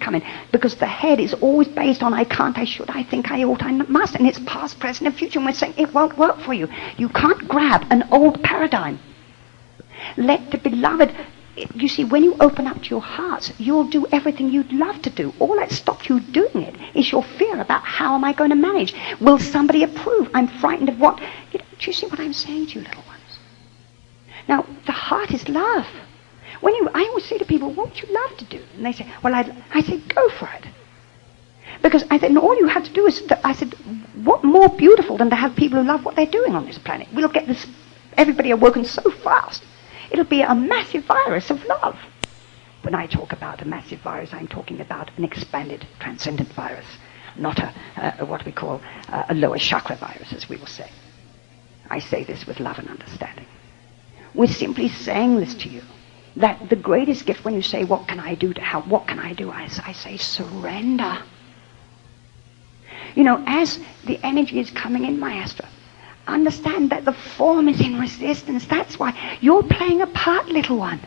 come in, because the head is always based on I can't, I should, I think, I ought, I must, and it's past, present, and future, and we're saying it won't work for you. You can't grab an old paradigm. Let the beloved, you see, when you open up to your hearts, you'll do everything you'd love to do. All that stops you doing it is your fear about how am I going to manage? Will somebody approve? I'm frightened of what? Do you see what I'm saying to you, little ones? Now, the heart is love. I always say to people, what would you love to do? And they say, well, I say, go for it. Because I said, all you have to do is, I said, what more beautiful than to have people who love what they're doing on this planet? We'll get this, everybody awoken so fast. It'll be a massive virus of love. When I talk about a massive virus, I'm talking about an expanded, transcendent virus, not what we call a lower chakra virus, as we will say. I say this with love and understanding. We're simply saying this to you, that the greatest gift when you say, what can I do to help? What can I do? I say, surrender. You know, as the energy is coming in, Maestro, understand that the form is in resistance. That's why you're playing a part, little one.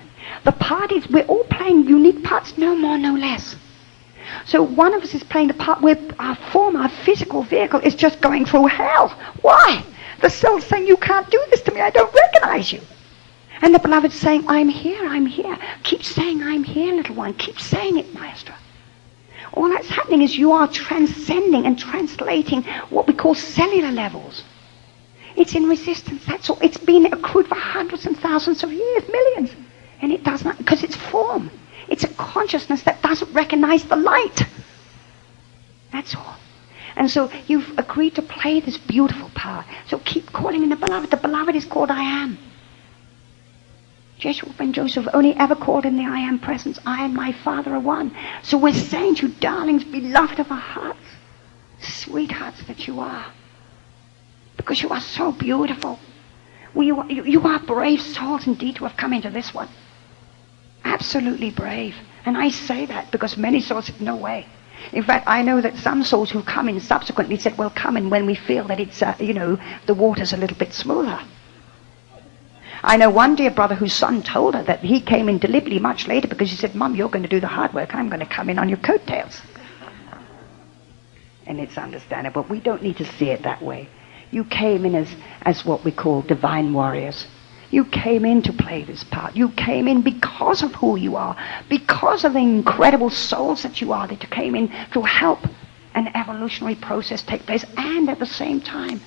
The part is, we're all playing unique parts, no more, no less. So one of us is playing the part where our form, our physical vehicle, is just going through hell. Why? The soul's saying, you can't do this to me, I don't recognize you. And the beloved's saying, I'm here, I'm here. Keep saying, I'm here, little one. Keep saying it, Maestro. All that's happening is you are transcending and translating what we call cellular levels. It's in resistance, that's all. It's been accrued for hundreds and thousands of years, millions. And it does not, because it's form. It's a consciousness that doesn't recognize the light. That's all. And so you've agreed to play this beautiful part. So keep calling in the beloved. The beloved is called I am. Jeshua and Joseph only ever called in the I am presence. I and my Father are one. So we're saying to you, darlings, beloved of our hearts, sweethearts that you are, because you are so beautiful. Well, you are brave souls indeed to have come into this one. Absolutely brave. And I say that because many souls said, no way. In fact, I know that some souls who come in subsequently said, we'll come in when we feel that it's, the water's a little bit smoother. I know one dear brother whose son told her that he came in deliberately much later because he said, Mum, you're going to do the hard work. I'm going to come in on your coattails. And it's understandable. We don't need to see it that way. You came in as what we call divine warriors. You came in to play this part. You came in because of who you are, because of the incredible souls that you are, that you came in to help an evolutionary process take place and at the same time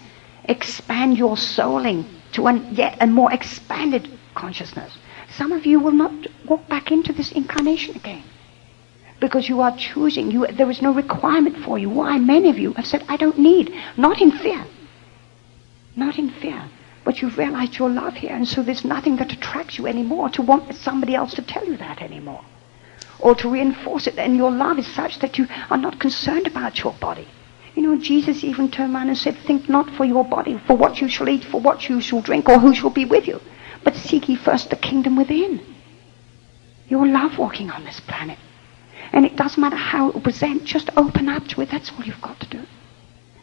expand your souling to yet a more expanded consciousness. Some of you will not walk back into this incarnation again because you are choosing. There is no requirement for you. Why? Many of you have said, I don't need, not in fear. Not in fear. But you've realized your love here, and so there's nothing that attracts you anymore to want somebody else to tell you that anymore. Or to reinforce it. And your love is such that you are not concerned about your body. You know, Jesus even turned around and said, think not for your body, for what you shall eat, for what you shall drink, or who shall be with you. But seek ye first the kingdom within. Your love walking on this planet. And it doesn't matter how it will present, just open up to it. That's all you've got to do.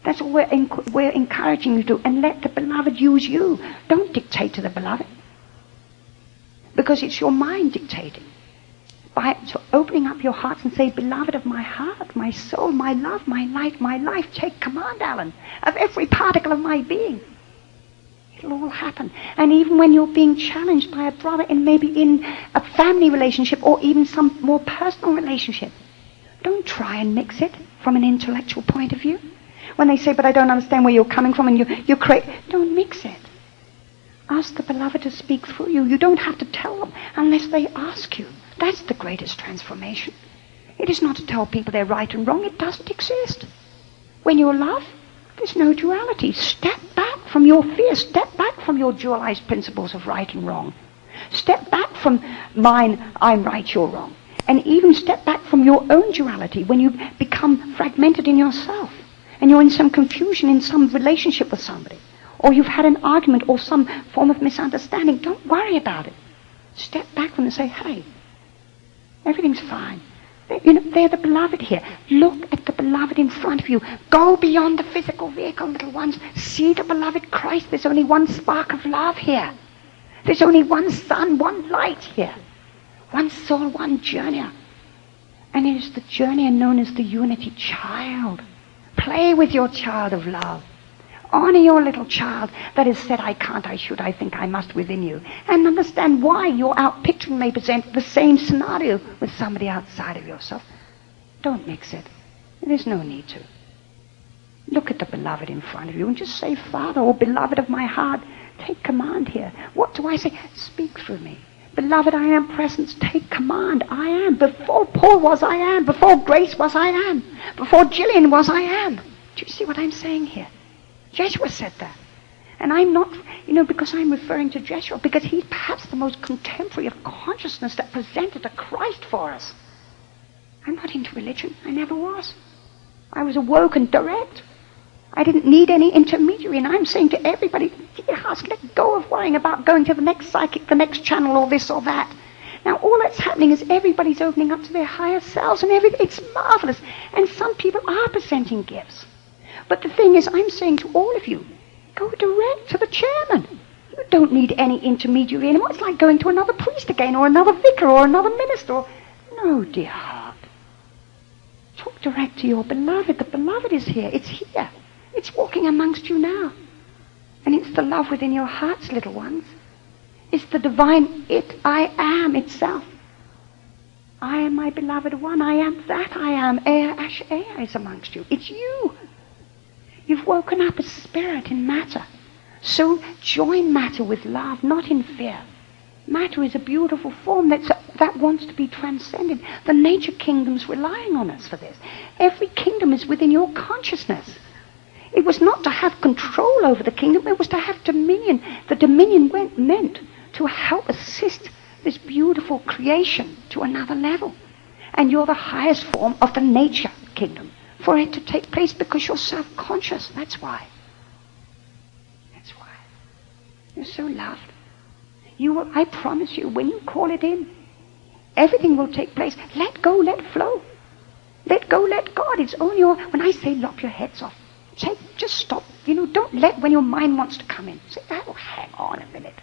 That's all we're encouraging you to do. And let the beloved use you. Don't dictate to the beloved. Because it's your mind dictating. So opening up your hearts and say, beloved of my heart, my soul, my love, my life, take command, Alan, of every particle of my being. It'll all happen. And even when you're being challenged by a brother in maybe in a family relationship or even some more personal relationship, don't try and mix it from an intellectual point of view. When they say, but I don't understand where you're coming from, and you create, don't mix it. Ask the beloved to speak through you. You don't have to tell them unless they ask you. That's the greatest transformation. It is not to tell people they're right and wrong. It doesn't exist. When you're love, there's no duality. Step back from your fear. Step back from your dualized principles of right and wrong. Step back from mine, I'm right, you're wrong. And even step back from your own duality when you become fragmented in yourself and you're in some confusion in some relationship with somebody, or you've had an argument or some form of misunderstanding. Don't worry about it. Step back from it and say, hey, everything's fine. They're the beloved here. Look at the beloved in front of you. Go beyond the physical vehicle, little ones. See the beloved Christ. There's only one spark of love here. There's only one sun, one light here. One soul, one journeyer. And it is the journeyer known as the unity child. Play with your child of love. Honor your little child that has said, I can't, I should, I think, I must within you. And understand why your out picture may present the same scenario with somebody outside of yourself. Don't mix it. There's no need to. Look at the beloved in front of you and just say, Father, or beloved of my heart, Take command here. What do I say? Speak through me. Beloved, I am presence. Take command. I am. Before Paul was, I am. Before Grace was, I am. Before Gillian was, I am. Do you see what I'm saying here? Joshua said that. And I'm not, because I'm referring to Joshua, because he's perhaps the most contemporary of consciousness that presented a Christ for us. I'm not into religion. I never was. I was awoke and direct. I didn't need any intermediary. And I'm saying to everybody, let go of worrying about going to the next psychic, the next channel, or this or that. Now, all that's happening is everybody's opening up to their higher selves and everything. It's marvelous. And some people are presenting gifts. But the thing is, I'm saying to all of you, go direct to the chairman. You don't need any intermediary anymore. It's like going to another priest again, or another vicar, or another minister. No, dear heart. Talk direct to your beloved. The beloved is here. It's here. It's walking amongst you now. And it's the love within your hearts, little ones. It's the divine I am itself. I am my beloved one. I am that I am. Ash is amongst you. It's you. You've woken up as spirit in matter. So join matter with love, not in fear. Matter is a beautiful form that wants to be transcended. The nature kingdom's relying on us for this. Every kingdom is within your consciousness. It was not to have control over the kingdom, it was to have dominion. The dominion meant to help assist this beautiful creation to another level. And you're the highest form of the nature kingdom for it to take place, because you're self-conscious. That's why. That's why. You're so loved. You will, I promise you, when you call it in, everything will take place. Let go, let flow. Let go, let God. It's only when I say lop your heads off, just stop. Don't let when your mind wants to come in. Say, oh, hang on a minute.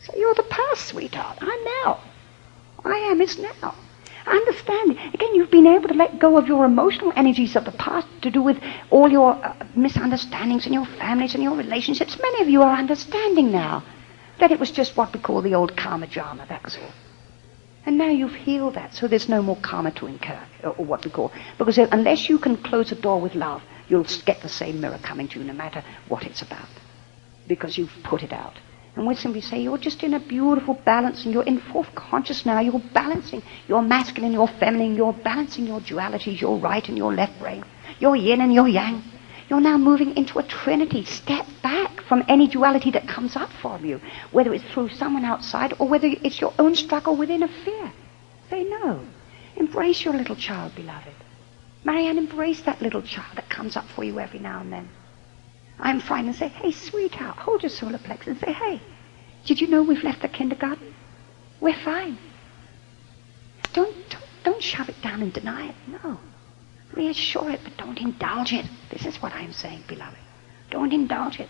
Say, you're the past, sweetheart. I'm now. I am is now. Understand. Again, you've been able to let go of your emotional energies of the past to do with all your misunderstandings and your families and your relationships. Many of you are understanding now that it was just what we call the old karma jama, that was all. And now you've healed that, so there's no more karma to incur, or what we call. Because unless you can close a door with love, you'll get the same mirror coming to you no matter what it's about. Because you've put it out. And we simply say, you're just in a beautiful balance, and you're in fourth conscious now. You're balancing your masculine, your feminine. You're balancing your dualities, your right and your left brain, your yin and your yang. You're now moving into a trinity. Step back from any duality that comes up for you, whether it's through someone outside or whether it's your own struggle within a fear. Say no. Embrace your little child, beloved. Marianne, embrace that little child that comes up for you every now and then. I'm fine and say, hey, sweetheart, hold your solar plexus and say, hey, did you know we've left the kindergarten? We're fine. Don't shove it down and deny it. No. Reassure it, but don't indulge it. This is what I'm saying, beloved. Don't indulge it.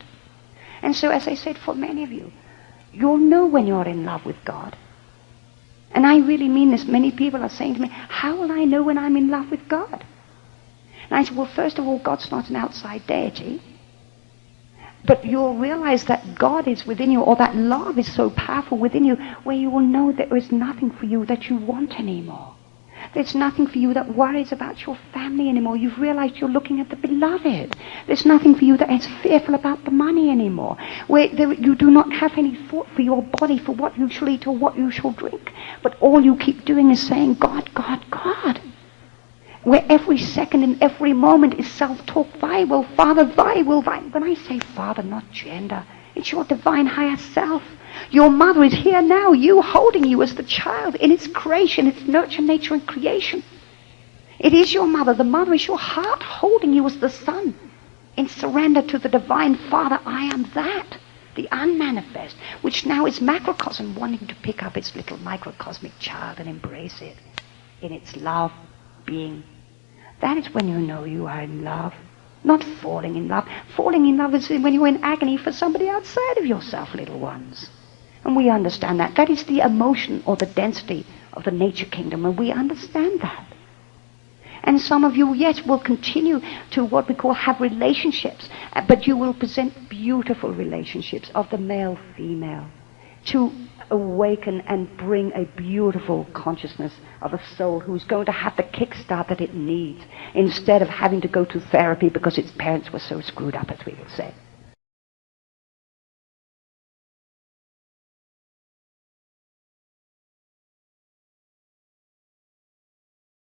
And so, as I said, for many of you, you'll know when you're in love with God. And I really mean this. Many people are saying to me, how will I know when I'm in love with God? And I said, well, first of all, God's not an outside deity. But you'll realize that God is within you, or that love is so powerful within you, where you will know there is nothing for you that you want anymore. There's nothing for you that worries about your family anymore. You've realized you're looking at the beloved. There's nothing for you that is fearful about the money anymore. Where you do not have any thought for your body, for what you shall eat or what you shall drink. But all you keep doing is saying, God, God, God. Where every second and every moment is self-talk. Thy will, Father, thy will, thy... When I say Father, not gender, it's your divine higher self. Your mother is here now, you holding you as the child in its creation, its nurture, nature, and creation. It is your mother. The mother is your heart holding you as the son in surrender to the divine Father. I am that, the unmanifest, which now is macrocosm wanting to pick up its little microcosmic child and embrace it in its love being. That is when you know you are in love, not falling in love. Falling in love is when you're in agony for somebody outside of yourself, little ones. And we understand that. That is the emotion or the density of the nature kingdom, and we understand that. And some of you, yes, will continue to what we call have relationships, but you will present beautiful relationships of the male-female to awaken and bring a beautiful consciousness of a soul who's going to have the kickstart that it needs, instead of having to go to therapy because its parents were so screwed up, as we would say.